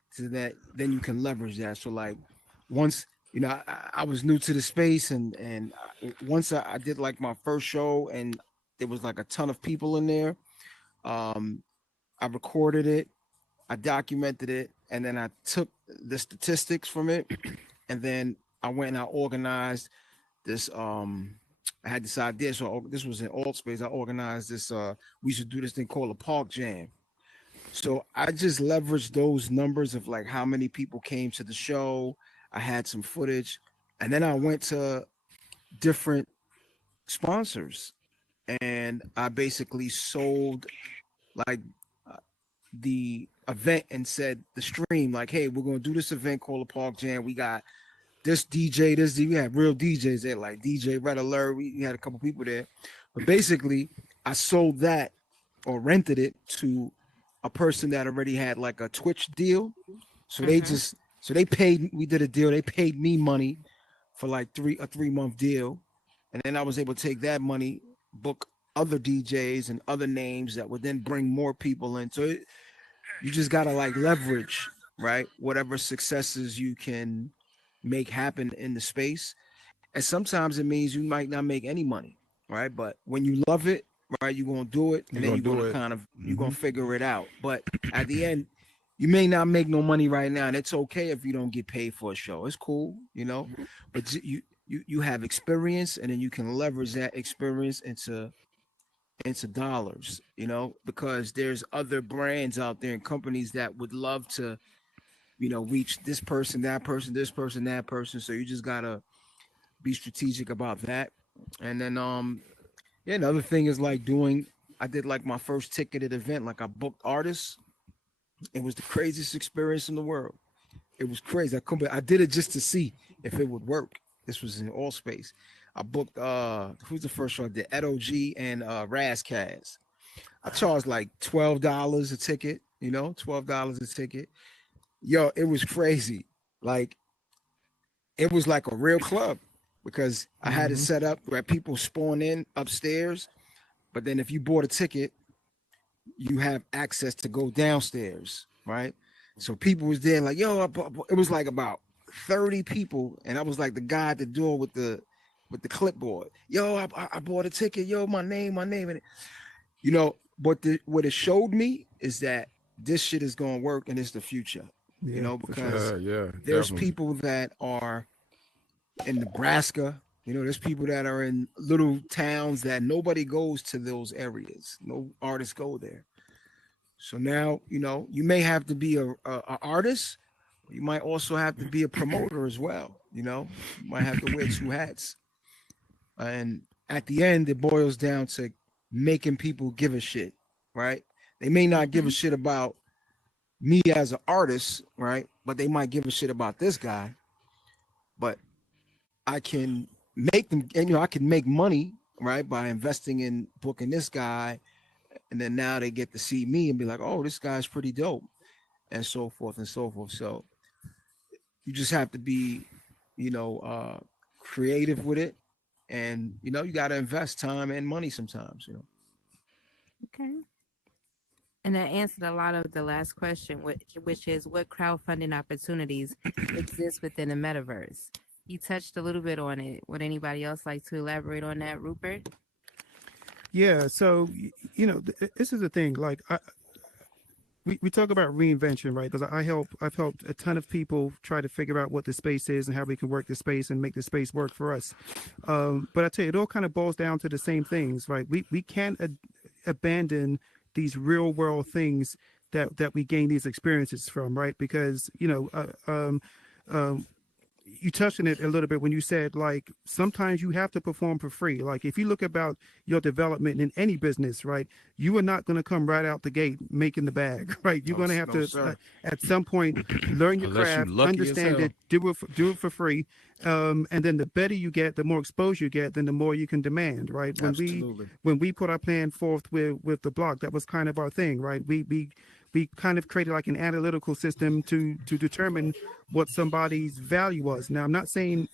so that then you can leverage that. So like once I was new to the space, and once I did like my first show, and there was like a ton of people in there. I recorded it, I documented it, and then I took the statistics from it, and then I went and I organized this. I had this idea, so this was in Alt Space. I organized this. We should do this thing called a park jam. So I just leveraged those numbers of like how many people came to the show. I had some footage, and then I went to different sponsors, and I basically sold like the event and said the stream like, hey, we're gonna do this event called a park jam. We got this DJ, we had real DJs there, like DJ Red Alert. We had a couple people there, but basically I sold that or rented it to a person that already had like a Twitch deal. So they paid. We did a deal. They paid me money for like a 3-month deal, and then I was able to take that money, book other DJs and other names that would then bring more people in. So you just gotta like leverage, right? Whatever successes you can make happen in the space. And sometimes it means you might not make any money, right? But when you love it, right, you're gonna do it, and then you're gonna kind of you're gonna figure it out. But at the end, you may not make no money right now, and it's okay if you don't get paid for a show. It's cool, but you have experience, and then you can leverage that experience into dollars, because there's other brands out there and companies that would love to, reach this person, that person, this person, that person. So you just gotta be strategic about that. And then another thing is like I did like my first ticketed event, like I booked artists. It was the craziest experience in the world. It was crazy. I did it just to see if it would work. This was in All Space. I booked who's the first show I did? Edo G and Razkaz. I charged like $12 a ticket, $12 a ticket. Yo, it was crazy. Like it was like a real club because I had it set up where people spawn in upstairs, but then if you bought a ticket, you have access to go downstairs, right? So people was there like, yo, it was like about 30 people, and I was like the guy at the door with the clipboard. Yo, I bought a ticket. Yo, my name, and but what it showed me is that this shit is gonna work and it's the future. Yeah, for sure. Because there's definitely. people that are in Nebraska. There's people that are in little towns that nobody goes to those areas. No artists go there. So now, you may have to be a artist. You might also have to be a promoter as well. You might have to wear two hats. And at the end, it boils down to making people give a shit, right? They may not give a shit about me as an artist, right? But they might give a shit about this guy. But I can make them, and I can make money, right, by investing in booking this guy, and then now they get to see me and be like, oh, this guy's pretty dope, and so forth and so forth. So you just have to be, creative with it, and you got to invest time and money sometimes. Okay. And that answered a lot of the last question, which is what crowdfunding opportunities exist within the metaverse? You touched a little bit on it. Would anybody else like to elaborate on that, Rupert? Yeah. So, this is the thing. Like, we talk about reinvention, right? Because I've helped a ton of people try to figure out what the space is and how we can work the space and make the space work for us. But I tell you, it all kind of boils down to the same things, right? We can't abandon these real world things that we gain these experiences from, right? Because you touched on it a little bit when you said, like, sometimes you have to perform for free. Like, if you look about your development in any business, right, you are not going to come right out the gate making the bag, right? You're going to have to at some point learn your Unless you craft, lucky as understand hell. it, do it for free, and then the better you get, the more exposure you get, then the more you can demand, right? Absolutely. When we put our plan forth with the block, that was kind of our thing, right? We kind of created like an analytical system to determine what somebody's value was. Now, I'm not saying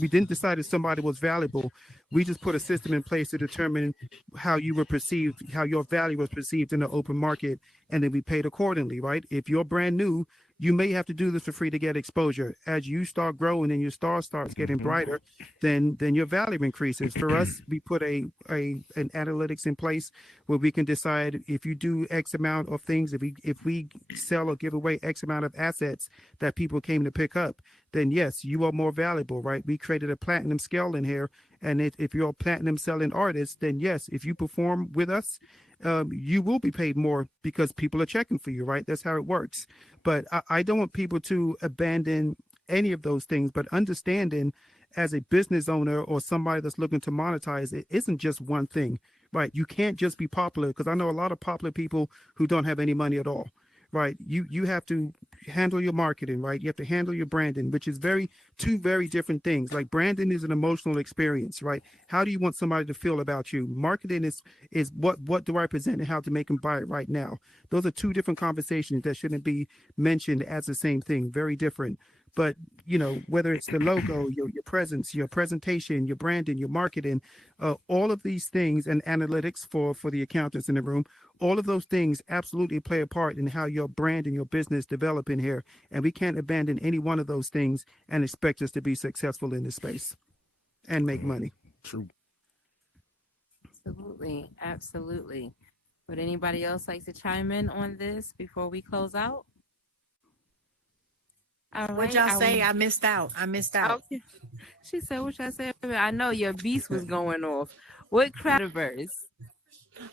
we didn't decide if somebody was valuable. We just put a system in place to determine how you were perceived, how your value was perceived in the open market, and then we paid accordingly, right? If you're brand new, you may have to do this for free to get exposure. As you start growing and your star starts getting brighter, then your value increases. For us, we put an analytics in place where we can decide if you do X amount of things, if we sell or give away X amount of assets that people came to pick up, then yes, you are more valuable, right? We created a platinum scale in here, and if you're a platinum selling artist, then yes, if you perform with us, you will be paid more because people are checking for you, right? That's how it works. But I don't want people to abandon any of those things, but understanding as a business owner or somebody that's looking to monetize, it isn't just one thing, right? You can't just be popular, because I know a lot of popular people who don't have any money at all, right? You have to handle your marketing, right? You have to handle your branding, which is two very different things. Like, branding is an emotional experience, right? How do you want somebody to feel about you? Marketing is what do I present and how to make them buy it right now. Those are two different conversations that shouldn't be mentioned as the same thing. Very different. But whether it's the logo, your presence, your presentation, your branding, your marketing, all of these things, and analytics for the accountants in the room, all of those things absolutely play a part in how your brand and your business develop in here. And we can't abandon any one of those things and expect us to be successful in this space and make money. True. Absolutely. Absolutely. Would anybody else like to chime in on this before we close out? All What right, y'all say? I missed out. Okay. She said, what y'all say? I know your beast was going off. What crowdverse?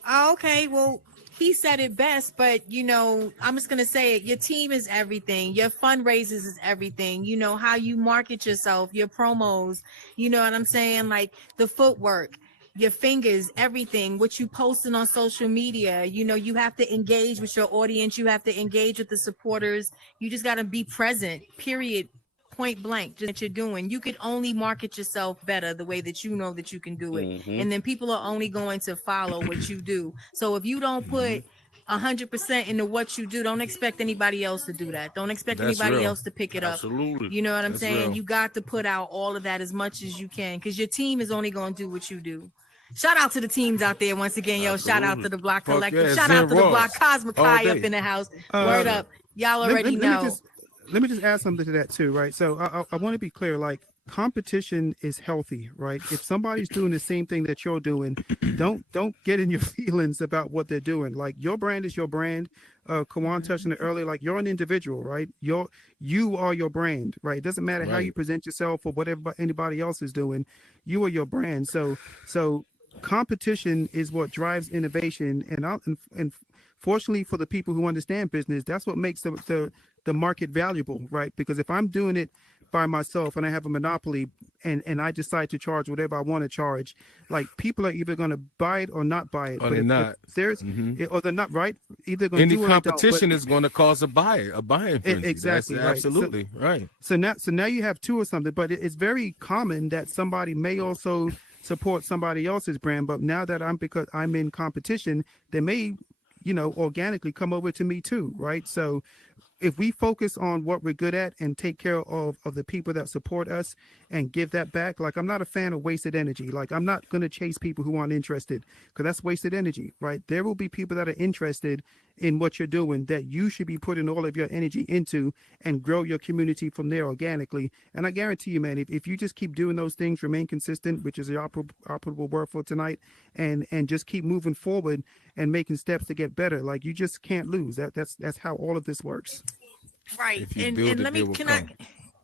Oh, okay. Well, he said it best, but I'm just gonna say it. Your team is everything. Your fundraisers is everything. How you market yourself, your promos. You know what I'm saying? Like the footwork, your fingers, everything. What you posting on social media. You have to engage with your audience. You have to engage with the supporters. You just gotta be present. Period. Point blank, just that you're doing. You could only market yourself better the way that you know that you can do it. And then people are only going to follow what you do. So if you don't put 100% into what you do. Don't expect anybody else to do that. Don't expect anybody else to pick it up. Absolutely. You know what I'm That's saying? real. You got to put out all of that as much as you can, because your team is only going to do what you do. Shout out to the teams out there once again, yo. Shout out to the Block Fuck Collective. yeah, Shout Zen out to the Ross. Block Cosmic All High day. up in the house. Uh, Word up. Y'all already know. Let me just add something to that too, right? So I want to be clear, like competition is healthy, right? If somebody's doing the same thing that you're doing, don't get in your feelings about what they're doing. Like your brand is your brand. Kawan touched on it earlier, like you're an individual, right? You are your brand, right? It doesn't matter how Right. you present yourself or whatever anybody else is doing. You are your brand. So competition is what drives innovation, and fortunately for the people who understand business, that's what makes the market valuable, right? Because if I'm doing it by myself and I have a monopoly and I decide to charge whatever I want to charge, like people are either going to buy it or not buy it. Or But they're if not. there's or they're not, right? Either going to Any do it or don't. competition But- is going to cause a buying frenzy. Exactly, That's right. absolutely right. So now you have two or something, but it's very common that somebody may also support somebody else's brand. But now that because I'm in competition, they may, organically come over to me too, right? So if we focus on what we're good at and take care of the people that support us and give that back, like I'm not a fan of wasted energy. Like I'm not going to chase people who aren't interested, because that's wasted energy, right? There will be people that are interested in what you're doing that you should be putting all of your energy into and grow your community from there organically. And I guarantee you, man, if you just keep doing those things, remain consistent, which is the operable word for tonight, and just keep moving forward and making steps to get better, like you just can't lose. That's how all of this works. Right. And let me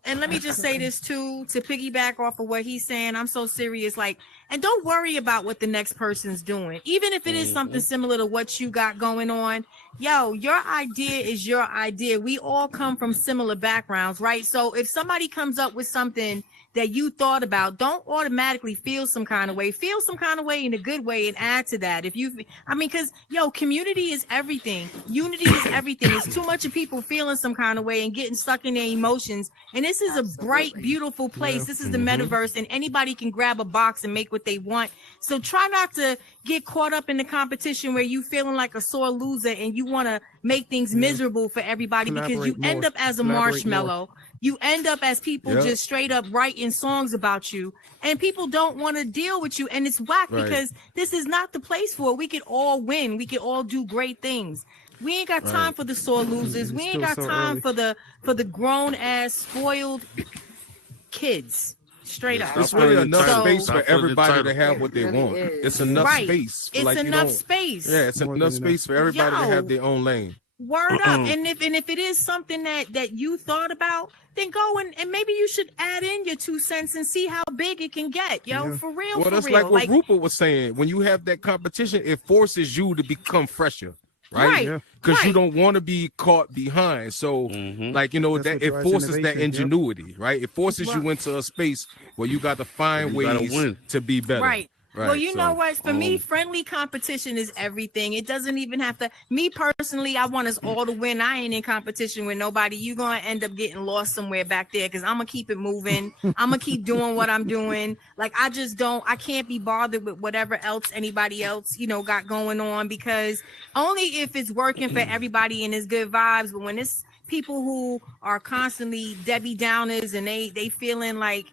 let me just say this too, to piggyback off of what he's saying. I'm so serious. Like, and don't worry about what the next person's doing, even if it is something similar to what you got going on. Yo, your idea is your idea. We all come from similar backgrounds, right? So if somebody comes up with something that you thought about, don't automatically feel some kind of way. Feel some kind of way in a good way and add to that. Because community is everything. Unity is everything. It's too much of people feeling some kind of way and getting stuck in their emotions. And this is a bright, beautiful place. This is the metaverse, and anybody can grab a box and make what they want. So try not to get caught up in the competition where you feeling like a sore loser and you want to make things miserable for everybody, because you end up as a marshmallow. You end up as people just straight up writing songs about you, and people don't want to deal with you. And it's whack because this is not the place for it. We could all win. We could all do great things. We ain't got time for the sore losers. We ain't got time for the grown ass spoiled kids. Straight up. It's really enough space for everybody to have what they want. It's enough space. It's enough space. Yeah, it's enough space for everybody to have their own lane. Word up. And if it is something that you thought about, then go and maybe you should add in your 2 cents and see how big it can get. For real. Well, that's for real. like what Rupert was saying. When you have that competition, it forces you to become fresher. Right, because you don't want to be caught behind. So, that it forces that ingenuity, right? It forces you into a space where you got to find ways to be better. Right. Well, you know what? For me, friendly competition is everything. It doesn't even have to. Me personally, I want us all to win. I ain't in competition with nobody. You're going to end up getting lost somewhere back there, because I'm going to keep it moving. I'm going to keep doing what I'm doing. Like, I can't be bothered with whatever else anybody else, got going on, because only if it's working for everybody and it's good vibes. But when it's people who are constantly Debbie Downers and they feeling like,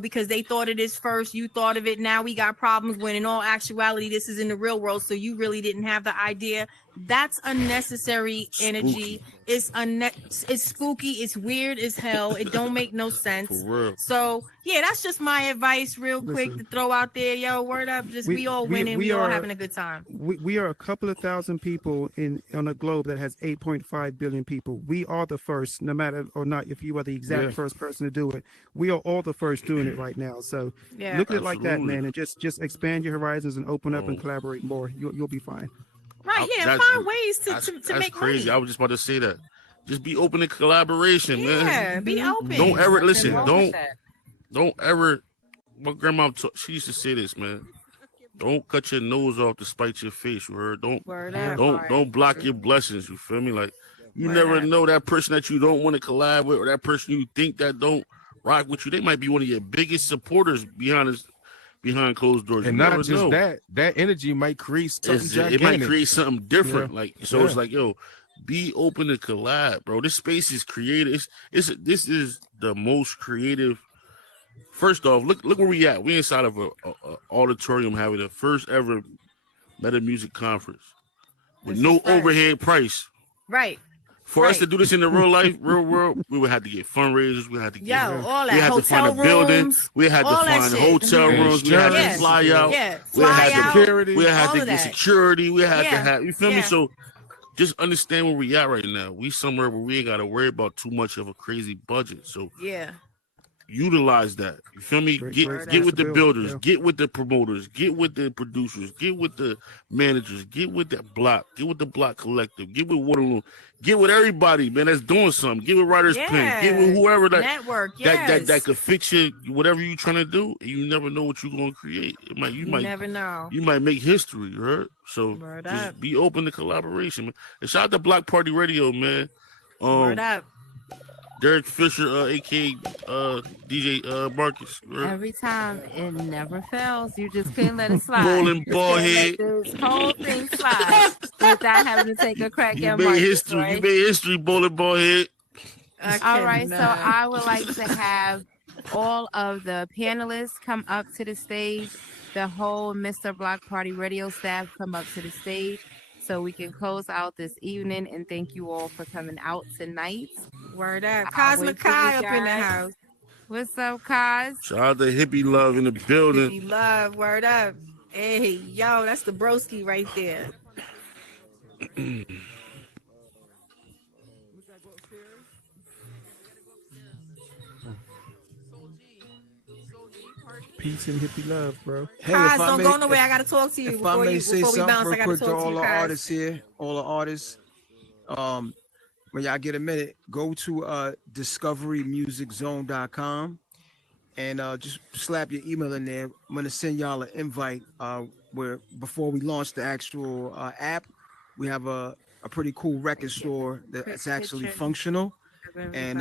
because they thought it is first, you thought of it, now we got problems, when in all actuality, this is in the real world, so you really didn't have the idea. That's unnecessary energy. It's spooky. It's weird as hell. It don't make no sense. So yeah, that's just my advice real quick to throw out there. Yo, word up. We all winning. We all having a good time. We are a couple of thousand people on a globe that has 8.5 billion people. We are the first, no matter or not if you are the exact first person to do it. We are all the first doing it right now. So look at it like that, man, and just expand your horizons and open up and collaborate more. You'll be fine. Right, find ways to that's make crazy. money. I was just about to say that. Just be open to collaboration, man. Yeah, be open. Don't ever listen. Don't ever. My grandma, she used to say this, man. Don't cut your nose off to spite your face. You heard? Don't block your blessings. You feel me? Like you never know that person that you don't want to collab with, or that person you think that don't rock with you. They might be one of your biggest supporters behind behind closed doors. And you not never just know. that energy might create something gigantic. It might create something different. Yeah. Like so, it's like, yo, be open to collab, bro. This space is creative. This is the most creative. First off, look where we at. We inside of a auditorium having the first ever Meta Music Conference with This no is fresh. overhead price. Right. For us to do this in the real world, we would have to get fundraisers. We had to get, all that. we had to find a Hotel building. rooms, We had to all that find shit. hotel rooms. We had Yes. to fly out. Yeah. We Fly had out. security. We had all to of get that. security. We had to Yeah. have. You feel me? Yeah. So just understand where we at right now. We somewhere where we ain't got to worry about too much of a crazy budget. So Yeah. utilize that. You feel me? Great Get with the build, builders, yeah. get with the promoters, get with the producers, get with the managers, get with that block, get with the block collective, get with Waterloo, get with everybody, man, that's doing something. Get with Writers Pen, get with whoever Network, that could fix you, whatever you trying to do, and you never know what you're gonna create. You might never know. You might make history, right? So Word just up. be open to collaboration, man. And shout out to Block Party Radio, man. Word up. Derek Fisher, aka DJ Marcus. Right? Every time it never fails. You just couldn't let it slide. Bowling You ball couldn't let head. this whole thing slide without having to take a crack You at made Marcus, history. right? You made history, bowling ball head. All right, so cannot. I would like to have all of the panelists come up to the stage, the whole Mr. Block Party Radio staff come up to the stage so we can close out this evening, and thank you all for coming out tonight. Word up. I'll Cosmic wait for Kai you up in the guys. house. What's up, Kaz? Shout out to Hippie Love in the building. Hippie love. Word up. Hey, yo, that's the broski right there. Peace and hippie love, bro. Hey, Kaz, if I don't may- go nowhere. I gotta talk to you If I before may you say before we something bounce. I real gotta quick to talk to all you, the Kaz. artists here, all the artists, when y'all get a minute, go to discoverymusiczone.com and just slap your email in there. I'm gonna send y'all an invite where before we launch the actual app, we have a pretty cool record store that's actually functional. And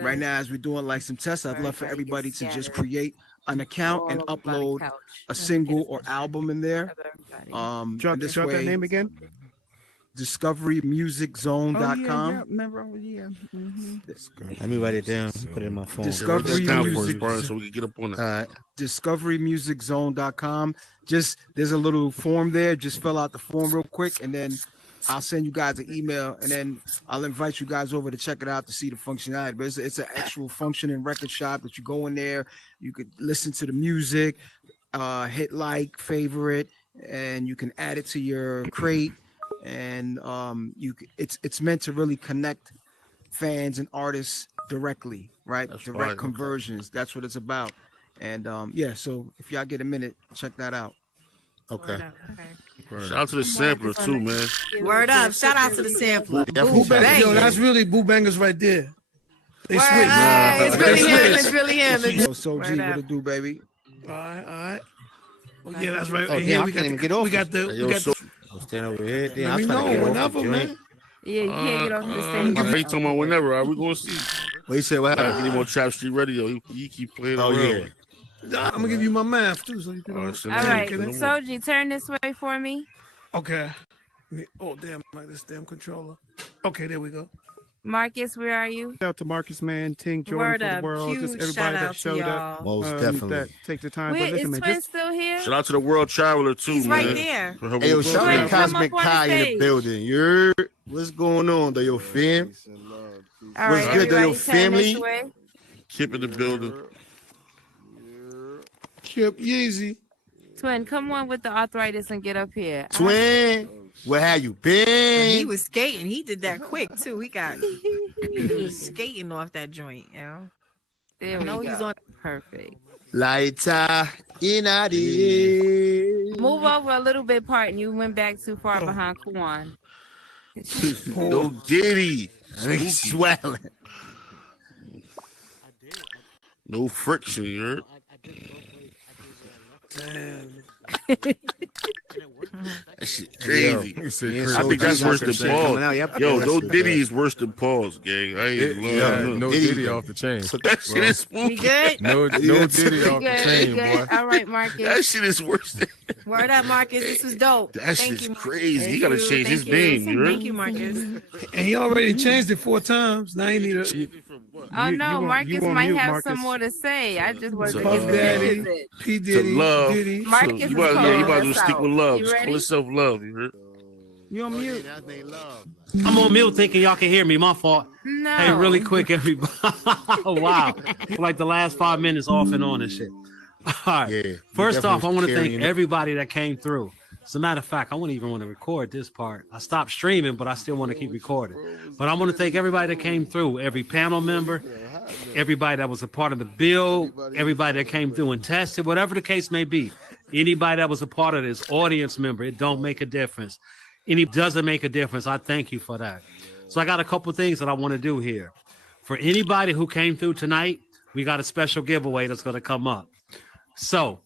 right now, as we're doing like some tests, I'd love for everybody to just create an account and upload a single or album in there. Drop This that way, name again. discoverymusiczone.com. Oh, yeah, remember? Yeah. Mm-hmm. Let me write it down. Put it in my phone. Discovery Music, so we can get up on it. All right. discoverymusiczone.com. Just there's a little form there. Just fill out the form real quick, and then I'll send you guys an email, and then I'll invite you guys over to check it out to see the functionality. But it's an actual functioning record shop that you go in there. You could listen to the music, hit like, favorite, and you can add it to your crate. And it's meant to really connect fans and artists directly, right? Direct right. conversions. That's what it's about. And yeah, so if y'all get a minute, check that out. Okay. Shout out to the samplers too, man. Word up. Shout out to the sampler. Boo Bang. Yo, that's really Boo Bangers right there. They switched. It's really him. It's really him. So G, what it do, baby? All right. Well, yeah, that's right. Oh, And yeah, here I we can't got even the, get off. we got the, Hey, we yo, got so, the. I'm standing over here. Damn, Let I'm me trying know to get off whenever, the joint. man. Yeah, you can't get off the stage. He talking about whenever. Are we gonna see? What you say? What Like, happened? any more Trap Street Radio? He keep playing. Oh, around. yeah. I'm gonna give you my math too, so you can. All All right, Soji, turn this way for me. Okay. Oh damn! Like this damn controller. Okay, there we go. Marcus, where are you? Shout out to Marcus, man, Tink, Jordan Word for the up. world, just Huge everybody shout that out to showed up. y'all. Most definitely. That take the time. Wait, But listen, is man, Twin just still here? Shout out to the World Traveler too, He's man. right there. For her Hey, yo, work. shout Twin, out to come Cosmic up on the Kai in the stage. building. You what's going on, though, yo, fam? All What's right, good, though, yo, everybody turn this family? way. Kip in the building. Kip Yeezy. Twin, come on with the arthritis and get up here. Twin, where have you been? He was skating. He did that quick too. He was skating off that joint, you know. There I we know go. he's on. Perfect. Lighter in the Move over a little bit, part, and you went back too far behind Kwan. No Diddy. swelling. No friction, you heard? Damn. That shit crazy. He said I crazy. think that's worse than Coming out, pause. yep. Yo, That's no it, Diddy bro. is worse than pause, gang. I ain't lying. No Diddy off the chain. That shit is spooky. We good? No Diddy We off the good. chain, We good. boy. All right, That Marcus. shit is worse than Word up, Marcus. This was dope. that Thank shit's you, Marcus. crazy. Thank He gotta you. change his Thank you. name, you heard? Thank you, Marcus. And he already changed it 4 times. Now he need a Oh no, Marcus might mute, have Marcus. some more to say. I just wanted to Puff give him Daddy, a visit. P To Diddy, love. Diddy. Marcus So is you might as calling well us stick out. with love. You Just call ready? yourself love, you heard? You on mute? I'm on mute thinking y'all can hear me. My fault. No. Hey, really quick, everybody. Wow. For like the last 5 minutes off and on and shit. All right. Yeah, you First off, I definitely want to thank carrying it. everybody that came through. As a matter of fact, I wouldn't even want to record this part. I stopped streaming, but I still want to keep recording. But I want to thank everybody that came through, every panel member, everybody that was a part of the build, everybody that came through and tested, whatever the case may be. Anybody that was a part of this audience member, it don't make a difference. Any doesn't make a difference. I thank you for that. So I got a couple things that I want to do here. For anybody who came through tonight, we got a special giveaway that's going to come up. So,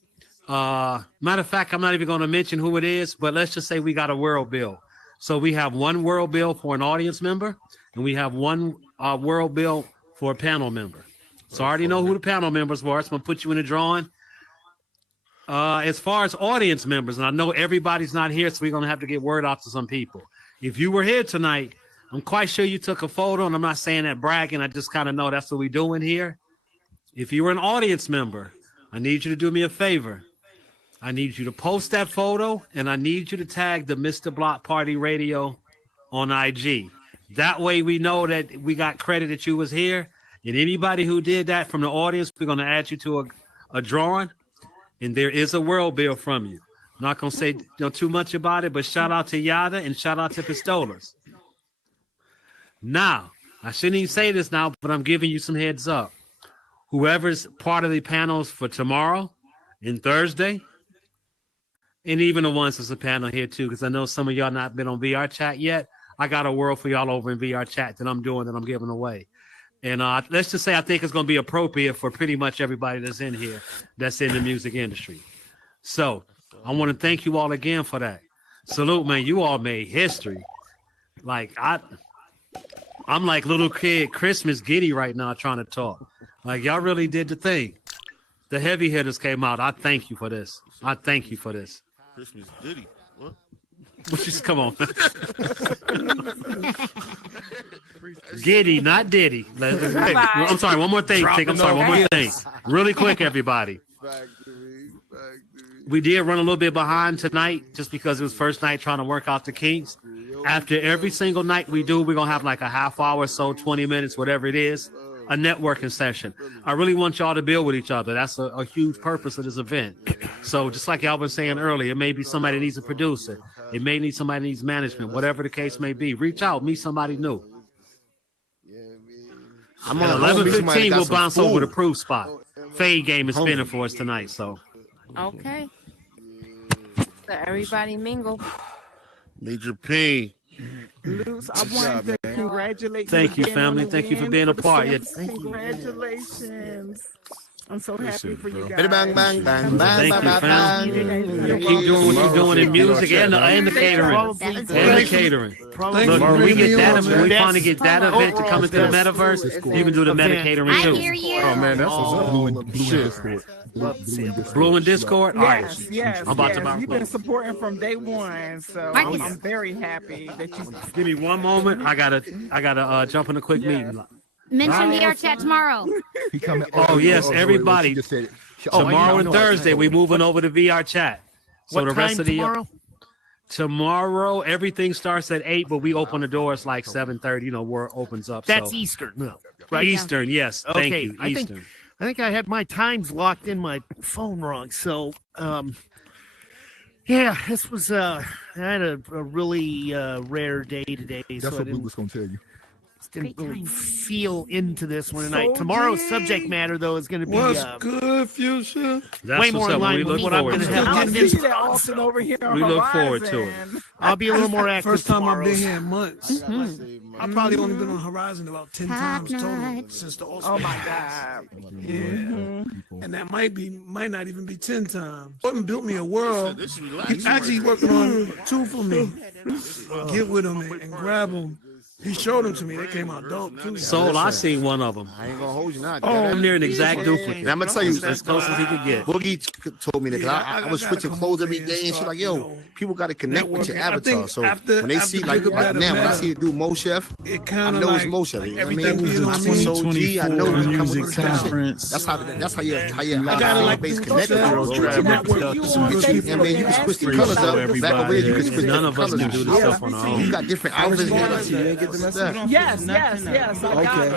matter of fact, I'm not even going to mention who it is, but let's just say we got a world bill. So we have one world bill for an audience member, and we have one world bill for a panel member. So I already know who the panel members were. So I'm going to put you in the drawing. As far as audience members, and I know everybody's not here, so we're going to have to get word out to some people. If you were here tonight, I'm quite sure you took a photo, and I'm not saying that bragging. I just kind of know that's what we're doing here. If you were an audience member, I need you to do me a favor. I need you to post that photo, and I need you to tag the Mr. Block Party Radio on IG. That way we know that we got credit that you was here. And anybody who did that from the audience, we're going to add you to a drawing. And there is a world bill from you. I'm not going to say too much about it, but shout out to Yada and shout out to Pistolas. Now, I shouldn't even say this now, but I'm giving you some heads up. Whoever's part of the panels for tomorrow and Thursday, and even the ones that's a panel here too, because I know some of y'all not been on VR chat yet. I got a world for y'all over in VR chat that I'm doing that I'm giving away. And let's just say I think it's going to be appropriate for pretty much everybody that's in here that's in the music industry. So I want to thank you all again for that. Salute, man. You all made history. Like I'm like little kid Christmas giddy right now trying to talk. Like y'all really did the thing. The heavy hitters came out. I thank you for this. I thank you for this. Christmas Diddy. What? Just come on. Giddy, not Diddy. I'm sorry, one more thing. I'm sorry, one more thing. Really quick, everybody. We did run a little bit behind tonight just because it was first night trying to work out the kinks. After every single night we do, we're going to have like a half hour or so, 20 minutes, whatever it is, a networking session. I really want y'all to build with each other. That's a huge purpose of this event. So just like y'all been saying earlier, it may be somebody needs a producer. It may need somebody needs management, whatever the case may be. Reach out, meet somebody new. I'm At on 11:15, we'll bounce over the proof spot. Fade game is spinning for us tonight, so. Okay. So everybody mingle. Major pain. Luce, I wanted to congratulate Thank you, again family. on the Thank you for win being a the part. Sims. Yeah. Congratulations. I'm so happy for you guys. Bang, bang, bang, bang, Thank you, bang, fam. bang. Keep doing what you're doing in music and the catering. And the catering. Look, when we get that, when we finally get that event to come into the metaverse, you can do the meta catering too. Oh man, that's what's up. Blue and Discord. All right. Yes, I'm about to yes. bounce. You've been supporting from day one, so Marcus. I'm very happy that you. Give me one moment. I gotta jump in a quick meeting. Mention VR chat tomorrow. Oh yes, everybody. Tomorrow and Thursday, we're moving over to VR chat. So What the rest time of the tomorrow? Tomorrow, everything starts at 8, but we open the doors like 7:30. You know, where it opens up. That's so. Eastern. No. Right? Eastern, yes. Thank Okay, you. I Eastern. think I had my times locked in my phone wrong. So, yeah, this was I had a really rare day today. That's so what Blue was gonna tell you. didn't really feel into this one tonight. Tomorrow's subject matter, though, is going to be What's good, Fuchsia? way more in line with what I'm going to have. I see that Austin over here on We look forward to it. Horizon. I'll be a little more active First time tomorrow. I've been here in months. I've probably only been on Horizon about 10 times total since the All Oh my Space. God. Yeah. And that might not even be 10 times. Gordon built me a world. He's actually working on 2 for me. Get with him and grab him. He showed them to me. They came out dope too. Soul, I seen one of them. I ain't gonna hold you not. Oh, I'm near an exact duplicate. And I'm gonna tell you, as close as he could get. Boogie told me that 'cause I was switching clothes every day, and she's like, "Yo, people got to connect with your avatar." So when they see like now, when I see you do Mo Chef, I know it's Mo Chef. Everything was I see Soul G, I know you come with music this kind of shit. conference. That's how your gotta fan base connected. Network. I mean, you can switch the colors up. Back over here, you can switch None the of us colors. can do this stuff on our own. You got different outfits. You didn't get the message? Yeah. Yes, yes, yes. I got it.